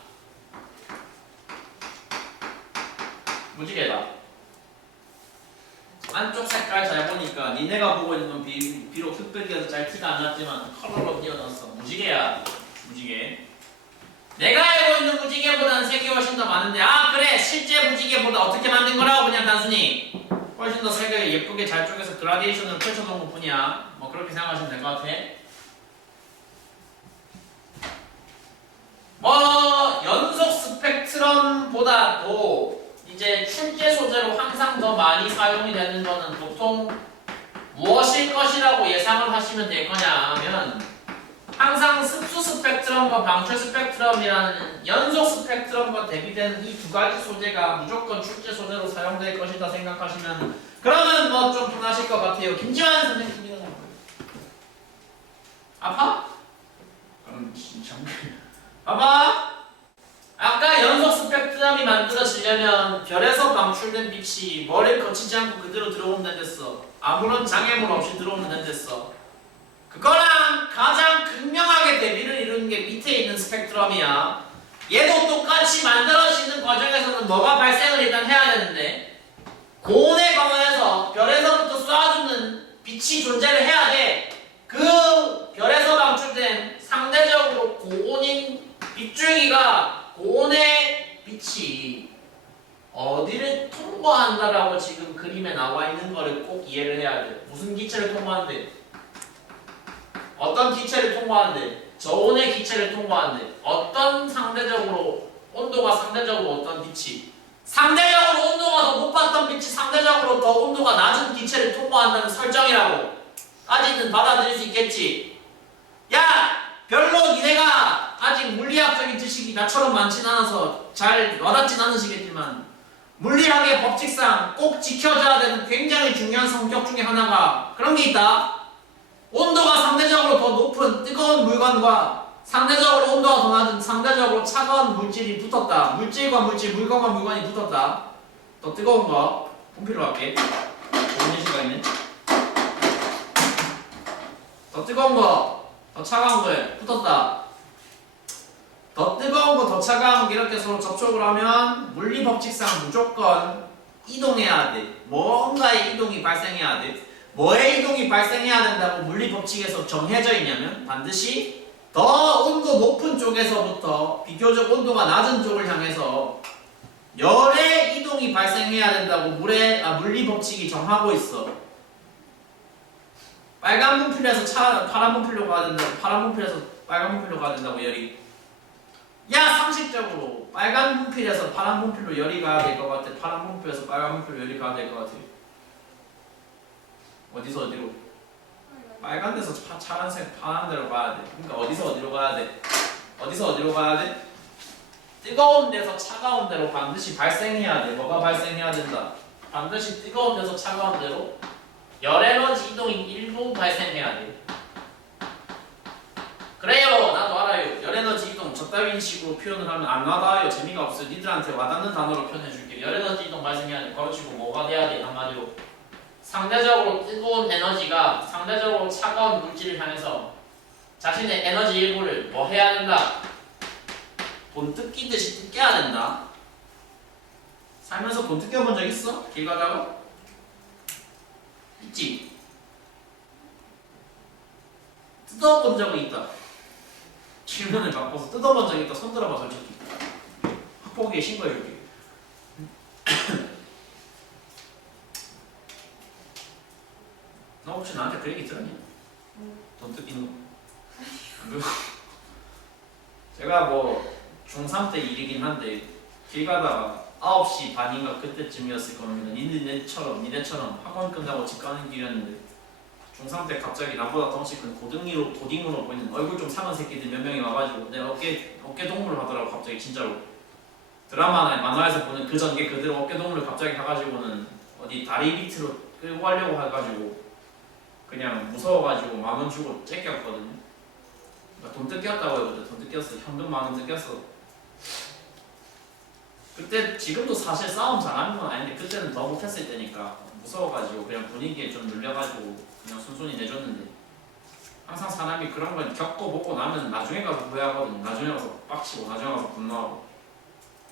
무지개다. 안쪽 색깔 잘 보니까 니네가 보고 있는 건 비록 흑백이어서 잘 티가 안 났지만 컬러로 띄어놨어. 무지개야. 무지개. 내가 알고 있는 무지개보다는 색이 훨씬 더 많은데, 아 그래, 실제 무지개보다 어떻게 만든 거라고. 그냥 단순히 훨씬 더 색을 예쁘게 잘 쪼개서 그라데이션을 펼쳐놓은 것 뿐이야. 뭐 그렇게 생각하시면 될 것 같아. 뭐 연속 스펙트럼보다도 이제 출제 소재로 항상 더 많이 사용이 되는 거는 보통 무엇일 것이라고 예상을 하시면 될 거냐 하면, 항상 습수 스펙트럼과 방출 스펙트럼이라는 연속 스펙트럼과 대비되는 이 두 가지 소재가 무조건 출제 소재로 사용될 것이다 생각하시면, 그러면 뭐 좀 편하실 것 같아요. 김지환 선생님이는 아파? 그럼 진짜 봐봐. 아까 연속 스펙트럼이 만들어지려면 별에서 방출된 빛이 뭐를 거치지 않고 그대로 들어오면 됐어. 아무런 장애물 없이 들어오면 됐어. 그거랑 가장 극명하게 대비를 이루는 게 밑에 있는 스펙트럼이야. 얘도 똑같이 만들어지는 과정에서는 뭐가 발생을 일단 해야 되는데, 고온에 관해서 별에서부터 쏴주는 빛이 존재를 해야 돼. 그 별에서 방출된 상대적으로 고온인 빛줄기가, 고온의 빛이 어디를 통과한다라고 지금 그림에 나와 있는 거를 꼭 이해를 해야 돼. 무슨 기체를 통과한대? 어떤 기체를 통과한대? 저온의 기체를 통과한대. 어떤 상대적으로, 온도가 상대적으로 어떤 빛이, 상대적으로 온도가 더 높았던 빛이 상대적으로 더 온도가 낮은 기체를 통과한다는 설정이라고 까지는 받아들일 수 있겠지. 야! 별로 니네가 아직 물리학적인 지식이 나처럼 많진 않아서 잘 와닿진 않으시겠지만, 물리학의 법칙상 꼭 지켜져야 되는 굉장히 중요한 성격 중에 하나가 그런 게 있다. 온도가 상대적으로 더 높은 뜨거운 물건과 상대적으로 온도가 더 낮은 상대적으로 차가운 물질이 붙었다. 물질과 물질, 물건과 물건이 붙었다. 더 뜨거운 거 분필로 할게. 좋은 시간이네. 더 뜨거운 거, 더 차가운 거에 붙었다. 더 뜨거운 거, 더 차가운 게 이렇게 서로 접촉을 하면 물리 법칙상 무조건 이동해야 돼. 뭔가의 이동이 발생해야 돼. 뭐의 이동이 발생해야 된다고 물리 법칙에서 정해져 있냐면, 반드시 더 온도 높은 쪽에서부터 비교적 온도가 낮은 쪽을 향해서 열의 이동이 발생해야 된다고 물리 법칙이 정하고 있어. 빨간 분필에서 파란 분필로 가야 된다고, 파란 분필에서 빨간 분필로 가야 된다고 열이. 야, 상식적으로 빨간 분필에서 파란 분필로 열이 가야 될 것 같아? 파란 분필에서 빨간 분필로 열이 가야 될 것 같아? 어디서 어디로? 빨간 데서 파란색, 파란 데로 가야 돼. 그러니까 어디서 어디로 가야 돼? 어디서 어디로 가야 돼? 뜨거운 데서 차가운 데로 반드시 발생해야 돼. 뭐가 발생해야 된다? 반드시 뜨거운 데서 차가운 데로 열 에너지 이동이 일부 발생해야 돼. 저따윈 식으로 표현을 하면 안 와닿아요. 재미가 없어요. 니들한테 와닿는 단어로 표현해줄게. 열 에너지 이동 발생해야 돼. 가로치고 뭐가 돼야 돼? 한마디로 상대적으로 뜨거운 에너지가 상대적으로 차가운 물질을 향해서 자신의 에너지 일부를 뭐 해야 된다? 돈 뜯기듯이 뜯겨야 된다. 살면서 돈 뜯겨본 적 있어? 길 가다가? 있지? 뜯어본 적은 있다. 질문을 바꿔서 뜯어본 적이 있다. 손 들어봐 솔직히. 학폭위에 신고해줄게. 너 혹시 나한테 그 얘기 들었니? 돈 뜯기는 거. 제가 뭐 중3 때 일이긴 한데 길 가다가 9시 반인가 그때쯤이었을 겁니다. 니네처럼 학원 끝나고 집 가는 길이었는데 중3 때 갑자기 나보다 덩치 큰 고딩으로 보이는 얼굴 좀 상한 새끼들 몇 명이 와가지고 내 어깨 동무를 하더라고. 갑자기 진짜로 드라마나 만화에서 보는 그 전개 그대로 어깨 동무를 갑자기 가가지고는 어디 다리 밑으로 끌고 가려고 해가지고 그냥 무서워가지고 10,000원 주고 째꼈거든요. 그러니까 돈 뜯겼다고 해요. 돈 뜯겼어. 현금 10,000원 뜯겼어. 그때 지금도 사실 싸움 잘하는 건 아닌데 그때는 더 못했을 때니까 무서워가지고 그냥 분위기에 좀 눌려가지고 그냥 순순히 내줬는데 항상 사람이 그런 걸 겪어보고 나면 나중에 가서 후회하거든. 나중에 가서 빡치고 나중에 가서 분노하고.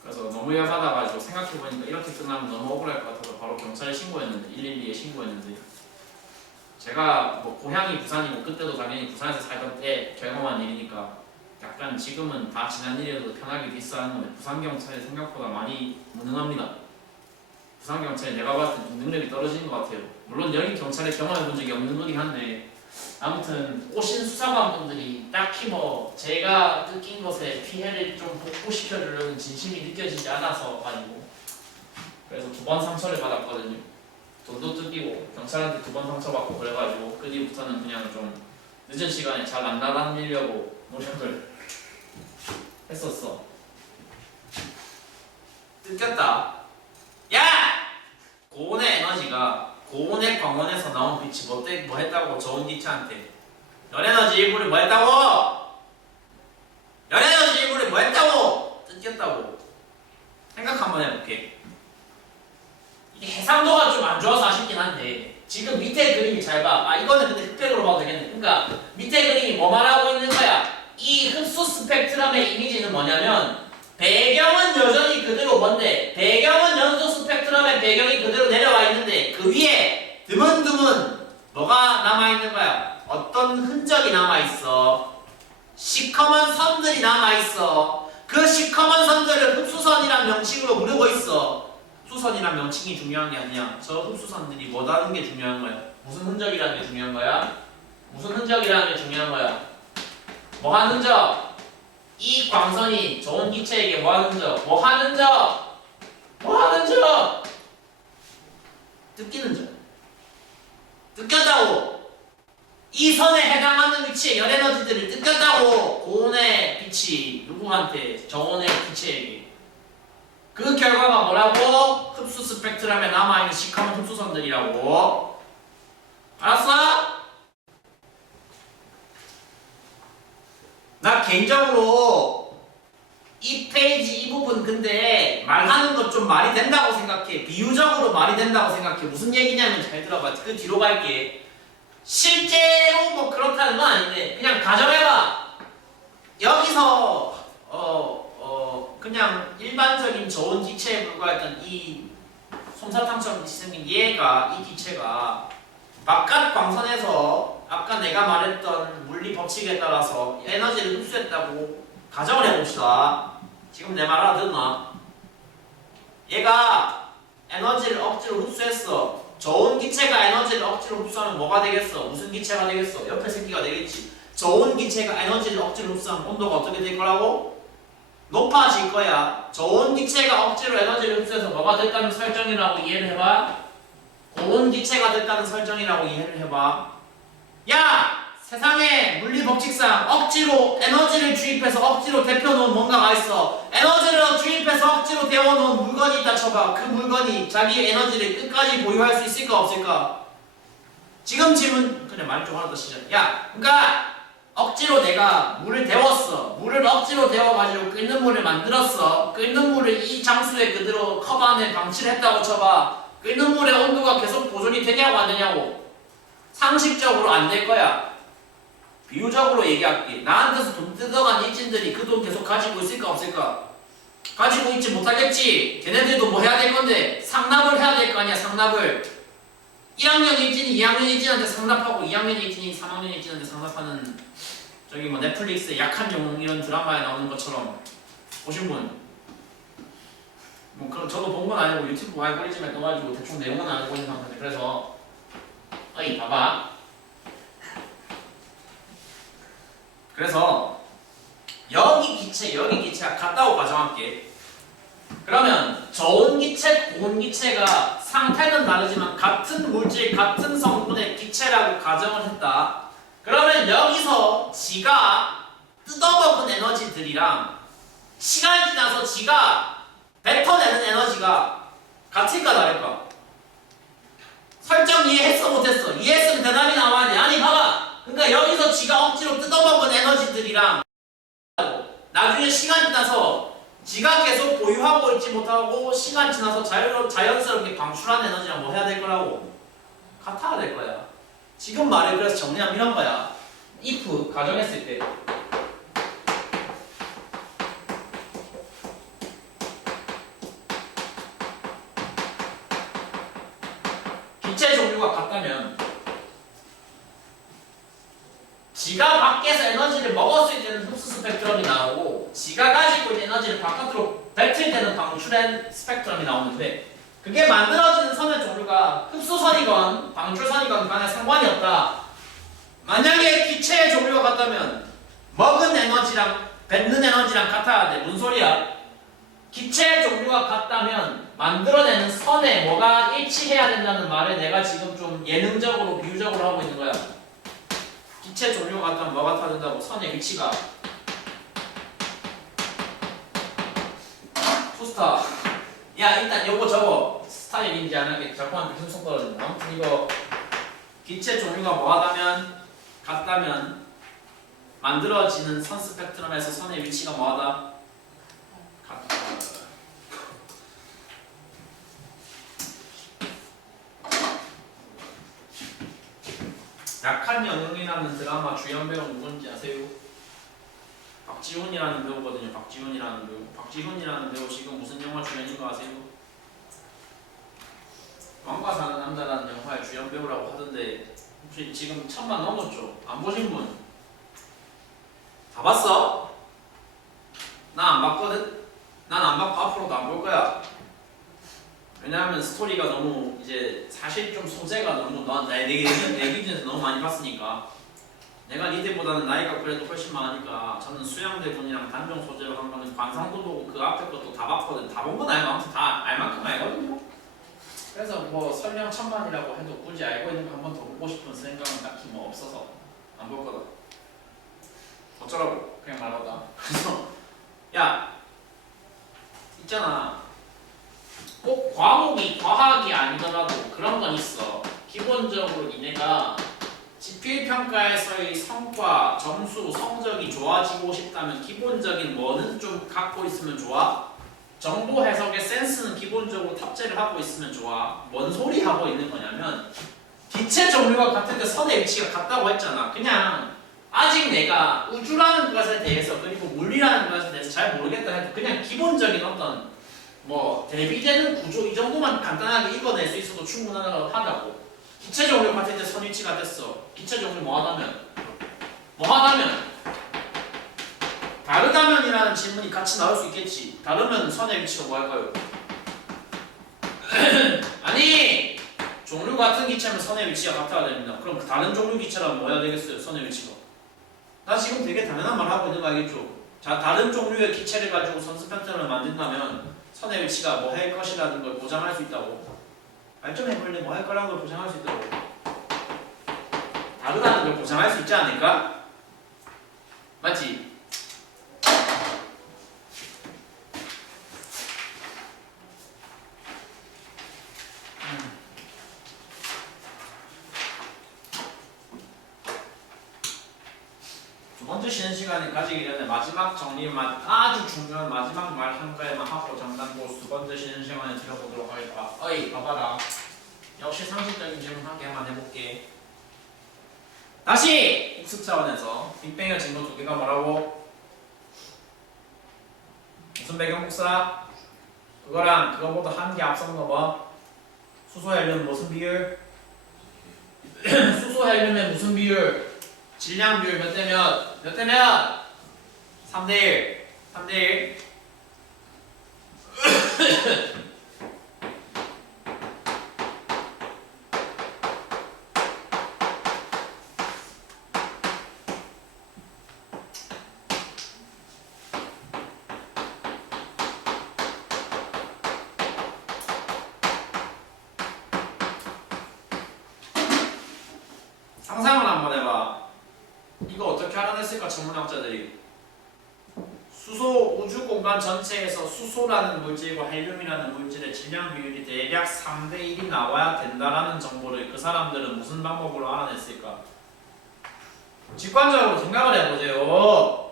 그래서 너무 열받아가지고 생각해보니까 이렇게 끝나면 너무 억울할 것 같아서 바로 경찰에 신고했는데 112에 신고했는데 제가 뭐 고향이 부산이고 그때도 당연히 부산에서 살던 때 경험한 일이니까 약간 지금은 다 지난 일이어도 편하게 디스하는 건데 부산 경찰이 생각보다 많이 무능합니다. 부산 경찰이 내가 봤을 때 능력이 떨어지는 것 같아요. 물론 여기 경찰에 경험해본 적이 없는 거긴 한데 아무튼 오신 수사관분들이 딱히 뭐 제가 느낀 것에 피해를 좀 복구시켜주려는 진심이 느껴지지 않아서 가지고 그래서 2번 상처를 받았거든요. 돈도 뜯기고 경찰한테 2번 상처받고 그래가지고 그 뒤부터는 그냥 좀 늦은 시간에 잘 안 날아다니려고 노력을 했었어. 뜯겼다. 야! 고온의 에너지가 고온의 광원에서 나온 빛이 뭐 했다고 저온 기체한테 열에너지 일부를 뭐 했다고? 열에너지 일부를 뭐 했다고? 뜯겼다고. 생각 한번 해볼게. 이게 해상도가 좀 안 좋아서 아쉽긴 한데 지금 밑에 그림이 잘 봐. 아 이거는 근데 흑백으로 봐도 되겠네. 그러니까 밑에 그림이 뭐 말하고 있는 거야? 이 흡수 스펙트럼의 이미지는 뭐냐면 배경은 여전히 그대로 뭔데 배경은 연소 스펙트럼의 배경이 그대로 내려와 있는데 그 위에 드문드문 뭐가 남아있는 거야? 어떤 흔적이 남아있어. 시커먼 선들이 남아있어. 그 시커먼 선들을 흡수선이란 명칭으로 부르고 있어. 흡수선이란 명칭이 중요한 게 아니야. 저 흡수선들이 뭐라는 게 중요한 거야. 무슨 흔적이라는 게 중요한 거야? 무슨 흔적이라는 게 중요한 거야? 뭐한 흔적? 이 광선이 저온 기체에게 뭐하는 흔적? 뭐하는 흔적? 뭐하는 흔적? 뜯기는 흔적. 뜯겼다고. 이 선에 해당하는 위치의 열에너지들을 뜯겼다고. 고온의 빛이 누구한테? 저온의 기체에게. 그 결과가 뭐라고? 흡수 스펙트럼에 남아있는 시커먼 흡수선들이라고. 알았어? 나 개인적으로 이 페이지 이 부분 근데 말하는 것 좀 말이 된다고 생각해. 비유적으로 말이 된다고 생각해. 무슨 얘기냐면 잘 들어봐. 그 뒤로 갈게. 실제로 뭐 그렇다는 건 아닌데 그냥 가정해봐. 여기서 그냥 일반적인 저온 기체에 불과했던 이 솜사탕처럼 생긴 얘가 이 기체가 바깥 광선에서 아까 내가 말했던 물리 법칙에 따라서 에너지를 흡수했다고 가정을 해봅시다. 지금 내 말 알아듣나? 얘가 에너지를 억지로 흡수했어. 저온 기체가 에너지를 억지로 흡수하면 뭐가 되겠어? 무슨 기체가 되겠어? 옆에 새끼가 되겠지. 저온 기체가 에너지를 억지로 흡수하면 온도가 어떻게 될 거라고? 높아질 거야. 저온 기체가 억지로 에너지를 흡수해서 뭐가 됐다는 설정이라고 이해를 해봐. 고온 기체가 됐다는 설정이라고 이해를 해봐. 야! 세상에 물리 법칙상 억지로 에너지를 주입해서 억지로 데펴놓은 뭔가가 있어. 에너지를 주입해서 억지로 데워놓은 물건이 있다 쳐봐. 그 물건이 자기의 에너지를 끝까지 보유할 수 있을까 없을까? 지금 질문 그래 말 좀 하나 더 시작. 야, 그러니까 억지로 내가 물을 데웠어. 물을 억지로 데워가지고 끓는 물을 만들었어. 끓는 물을 이 장수에 그대로 컵 안에 방치를 했다고 쳐봐. 끓는 물의 온도가 계속 보존이 되냐고 안 되냐고. 상식적으로 안 될 거야. 비유적으로 얘기할게. 나한테서 돈 뜯어간 일진들이 그 돈 계속 가지고 있을까 없을까? 가지고 있지 못하겠지. 걔네들도 뭐 해야 될 건데 상납을 해야 될 거 아니야. 상납을. 1학년 일진이 2학년 일진한테 상납하고 2학년 일진이 3학년 일진한테 상납하는 저기 뭐 넷플릭스의 약한 영웅 이런 드라마에 나오는 것처럼 보신 분? 뭐 그럼 저도 본 건 아니고 유튜브 알고리즘에 떠가지고 대충 내용은 알고 있는 상태인데 그래서 어이 봐봐. 그래서 여기 기체가 같다고 가정할게. 그러면 저온 기체, 고온 기체가 상태는 다르지만 같은 물질, 같은 성분의 기체라고 가정을 했다. 그러면 여기서 지가 뜯어먹은 에너지들이랑 시간이 지나서 지가 뱉어내는 에너지가 같을까 다를까? 설정 이해했어 못했어? 이해했으면 대답이 나와야 돼. 아니 봐봐. 그러니까 여기서 지가 억지로 뜯어먹은 에너지들이랑 나중에 시간 지나서 지가 계속 보유하고 있지 못하고 시간 지나서 자연스럽게 방출한 에너지랑 뭐 해야 될 거라고? 같아야 될 거야. 지금 말을 그래서 정리하면 이런 거야. if 가정했을 때 기체 종류가 같다면 지가 밖에서 에너지를 먹었을 때는 흡수 스펙트럼이 나오고 지가 가지고 있는 에너지를 바깥으로 뱉을 때는 방출한 스펙트럼이 나오는데 그게 만들어지는 선의 종류가 흡수선이건 방출선이건 간에 상관이 없다. 만약에 기체의 종류가 같다면 먹은 에너지랑 뱉는 에너지랑 같아야 돼. 뭔 소리야? 기체의 종류가 같다면 만들어내는 선에 뭐가 일치해야 된다는 말을 내가 지금 좀 예능적으로 비유적으로 하고 있는 거야. 기체 종류가 같다면 뭐가 같아야 된다고? 선의 위치가 투스타. 야 일단 요거 저거 스타일인지 안 하게 작품한테 계속 떨어진다. 아무튼 이거 기체 종류가 뭐하다면 같다면 만들어지는 선 스펙트럼에서 선의 위치가 뭐하다? 같다. 약한 영웅이라는 드라마 주연 배우 누군지 아세요? 박지훈이라는 배우거든요. 박지훈이라는 배우. 박지훈이라는 배우 지금 무슨 영화 주연인 거 아세요? 왕과 사는 남자라는 영화의 주연 배우라고 하던데 혹시 지금 1000만 넘었죠? 안 보신 분? 다 봤어? 나 안 봤거든? 난 안 봤고 앞으로도 안 볼 거야. 왜냐하면 스토리가 너무 이제 사실 좀 소재가 너무 내 기준에서 너무 많이 봤으니까 내가 니들보다는 나이가 그래도 훨씬 많으니까 저는 수양대군이랑 단종 소재로 한 거는 관상도 보고 그 앞에 것도 다 봤거든. 다 본 건 아니고 아무튼 다 알만큼 알거든요. 그래서 뭐 설명 1000만이라고 해도 굳이 알고 있는 거 한 번 더 보고 싶은 생각은 딱히 뭐 없어서 안 볼 거다. 어쩌라고 그냥 말하다. 그래서 야 있잖아. 꼭 과학이 아니더라도 그런 건 있어. 기본적으로 니네가 지필평가에서의 성과, 점수, 성적이 좋아지고 싶다면 기본적인 뭐는 좀 갖고 있으면 좋아? 정보 해석의 센스는 기본적으로 탑재를 하고 있으면 좋아. 뭔 소리 하고 있는 거냐면 기체 종류가 같은데 선의 위치가 같다고 했잖아. 그냥 아직 내가 우주라는 것에 대해서 그리고 물리라는 것에 대해서 잘 모르겠다 해도 그냥 기본적인 어떤 뭐 대비되는 구조 이 정도만 간단하게 읽어낼 수 있어도 충분하다고. 기체 종류 같은데 선 위치가 됐어. 기체 종류 뭐하다면 다르다면이라는 질문이 같이 나올 수 있겠지. 다르면 선의 위치가 뭐 할까요? 아니 종류 같은 기체면 선의 위치가 같아야 됩니다. 그럼 그 다른 종류 기체라면 뭐 해야 되겠어요? 선의 위치가. 나 지금 되게 당연한 말 하고 있는 거 알겠죠? 자, 다른 종류의 기체를 가지고 선 스펙트럼을 만든다면 선의 위치가 뭐 할 것이라는 걸 보장할 수 있다고. 발전해볼래 뭐 할 거라는 걸 보장할 수 있다고. 다르다는 걸 보장할 수 있지 않을까? 맞지? 번째 쉬는 시간에 가지기 전에 마지막 정리만 아주 중요한 마지막 말 한 가지만 하고 장단고 두 번째 쉬는 시간에 들어보도록 하겠다. 어이 봐봐라. 역시 상식적인 질문 한 개만 해볼게. 다시 복습 차원에서 빅뱅의 증거 두 개가 뭐라고? 무슨 배경 복사? 그거랑 그거보다 한 개 앞선 거 뭐? 수소 헬륨 무슨 비율? 수소 헬륨의 무슨 비율? 질량 비율 몇 대 몇? 몇 대 몇? 3대 1. 3대 1. 상상을 한번 해봐. 이거 어떻게 알아냈을까 천문학자들이. 수소 우주 공간 전체에서 수소라는 물질과 헬륨이라는 물질의 질량 비율이 대략 3대 1이 나와야 된다라는 정보를 그 사람들은 무슨 방법으로 알아냈을까? 직관적으로 생각을 해보세요.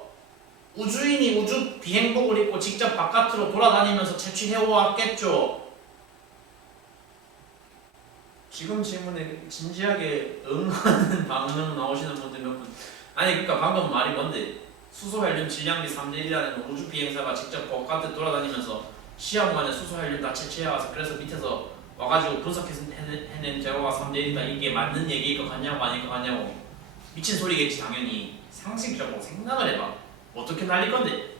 우주인이 우주 비행복을 입고 직접 바깥으로 돌아다니면서 채취해왔겠죠. 지금 질문에 진지하게 응하는 반응 나오시는 분들 몇 분? 아니 그러니까 방금 말이 뭔데? 수소 헬륨 질량비 3대 1이라는 우주 비행사가 직접 바깥에 돌아다니면서 시험관에 수소 헬륨 다 채취해와서 그래서 밑에서 와가지고 분석해낸 결과가 3대 1이다. 이게 맞는 얘기일 것 같냐고 아닐 것 같냐고. 미친 소리겠지 당연히. 상식적으로 생각을 해봐. 어떻게 날릴 건데?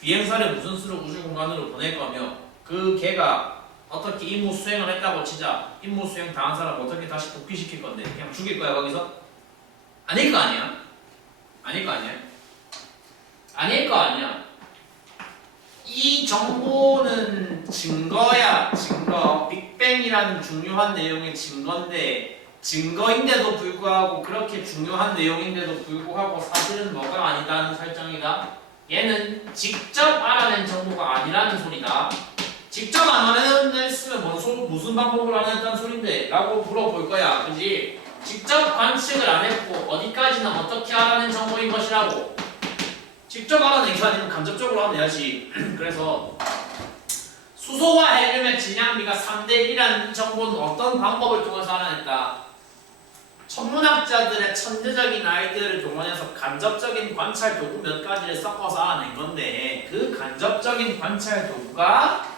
비행사를 무슨 수로 우주 공간으로 보낼 거며 그 걔가 어떻게 임무 수행을 했다고 치자. 임무 수행 당한 사람 어떻게 다시 복귀시킬 건데? 그냥 죽일 거야 거기서? 아닐 거 아니야? 아닐 거 아니야? 아닐 거 아니야? 이 정보는 증거야 증거. 빅뱅이라는 중요한 내용의 증거인데 증거인데도 불구하고 그렇게 중요한 내용인데도 불구하고 사실은 뭐가 아니다는 설정이다. 얘는 직접 알아낸 정보가 아니라는 소리다. 직접 안 알아냈으면 무슨 방법으로 알아냈다는 소린데? 라고 물어볼 거야. 그지? 직접 관측을 안 했고 어디까지나 어떻게 알아낸 정보인 것이라고. 직접 알아낸 게 아니면 간접적으로 알아내야지. 그래서 수소와 헬륨의 질량비가 3대 1이라는 정보는 어떤 방법을 통해서 알아냈다? 천문학자들의 천재적인 아이디어를 동원해서 간접적인 관찰 도구 몇 가지를 섞어서 알아낸 건데 그 간접적인 관찰 도구가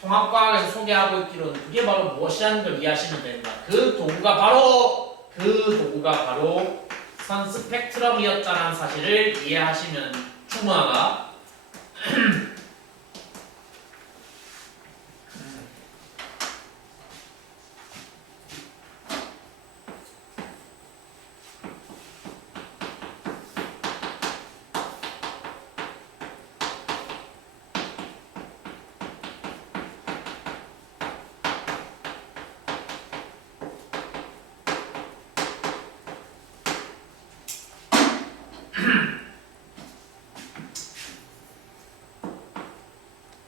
통합과학에서 소개하고 있기로는 그게 바로 무엇이라는 걸 이해하시면 됩니다. 그 도구가 바로 선 스펙트럼이었다는 사실을 이해하시면 충분하다.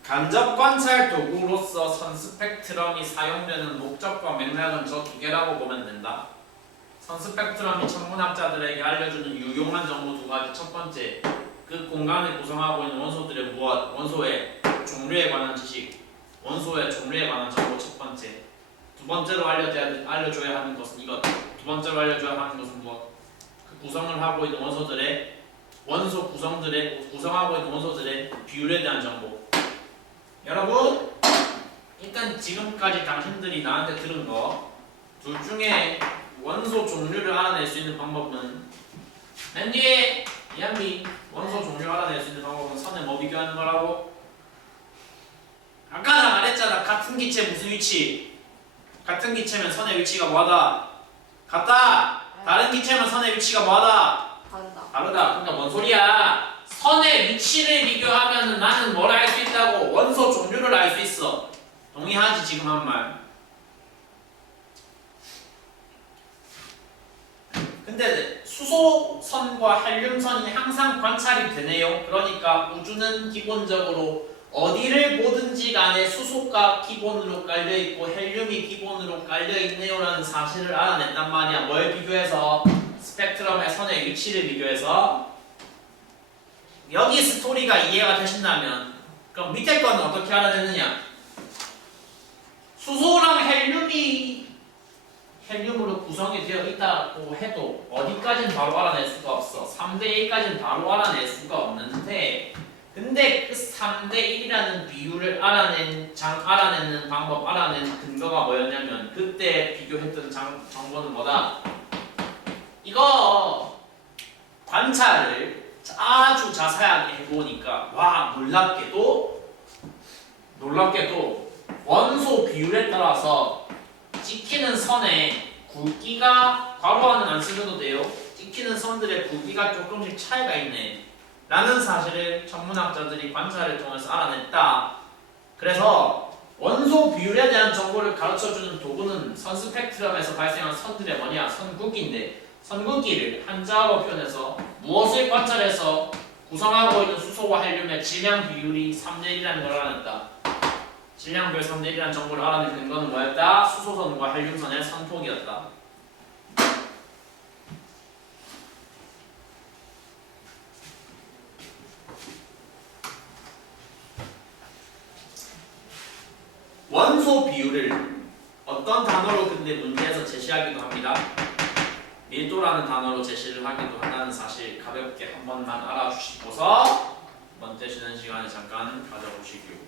간접 관찰 도구로서 선 스펙트럼이 사용되는 목적과 맥락은 저 두 개라고 보면 된다. 선 스펙트럼이 천문학자들에게 알려주는 유용한 정보 두 가지. 첫 번째, 그 공간을 구성하고 있는 원소들의 무엇, 원소의 종류에 관한 지식, 원소의 종류에 관한 정보 첫 번째. 두 번째로 알려줘야 하는 것은 이것. 두 번째로 알려줘야 하는 것은 무엇? 그 구성을 하고 있는 원소들의 구성하고 있는 원소들의 비율에 대한 정보. 여러분, 일단 지금까지 당신들이 나한테 들은 거 둘 중에 원소 종류를 알아낼 수 있는 방법은 맨 뒤에 이한비 원소 종류 알아낼 수 있는 방법은 선에 뭐 비교하는 거라고? 아까 나 말했잖아. 같은 기체 무슨 위치? 같은 기체면 선의 위치가 뭐하다? 같다! 다른 기체면 선의 위치가 뭐하다? 다르다. 그러니까 뭔 소리야? 선의 위치를 비교하면 나는 뭘 알 수 있다고? 원소 종류를 알 수 있어. 동의하지 지금 한 말. 근데 수소선과 헬륨선이 항상 관찰이 되네요. 그러니까 우주는 기본적으로 어디를 보든지 간에 수소가 기본으로 깔려있고 헬륨이 기본으로 깔려있네요 라는 사실을 알아냈단 말이야. 뭘 비교해서? 스펙트럼의 선의 위치를 비교해서. 여기 스토리가 이해가 되신다면 그럼 밑에 거는 어떻게 알아내느냐? 수소랑 헬륨으로 구성이 되어 있다고 해도 어디까지는 바로 알아낼 수가 없어. 3대1까지는 바로 알아낼 수가 없는데 근데 그 3대1이라는 비율을 알아내는 방법, 알아내는 근거가 뭐였냐면 그때 비교했던 정보는 뭐다? 이거 관찰을 아주 자세하게 해보니까 와 놀랍게도 원소 비율에 따라서 찍히는 선의 굵기가 괄호 안은 안 쓰셔도 돼요. 찍히는 선들의 굵기가 조금씩 차이가 있네 라는 사실을 천문학자들이 관찰을 통해서 알아냈다. 그래서 원소 비율에 대한 정보를 가르쳐주는 도구는 선 스펙트럼에서 발생한 선들의 뭐냐? 선굵기인데 선굵기를 한자어로 표현해서 무엇을 관찰해서 구성하고 있는 수소와 헬륨의 질량 비율이 3대1이라는 걸 알아냈다. 질량 비율 3대1이라는 정보를 알아낸 근거는 뭐였다? 수소선과 헬륨선의 선폭이었다. 원소 비율을 어떤 단어로 근데 문제에서 제시하기도 합니다. 밀도라는 단어로 제시를 하기도 한다는 사실 가볍게 한 번만 알아주시고서 이번 때 쉬는 시간에 잠깐 가져보시길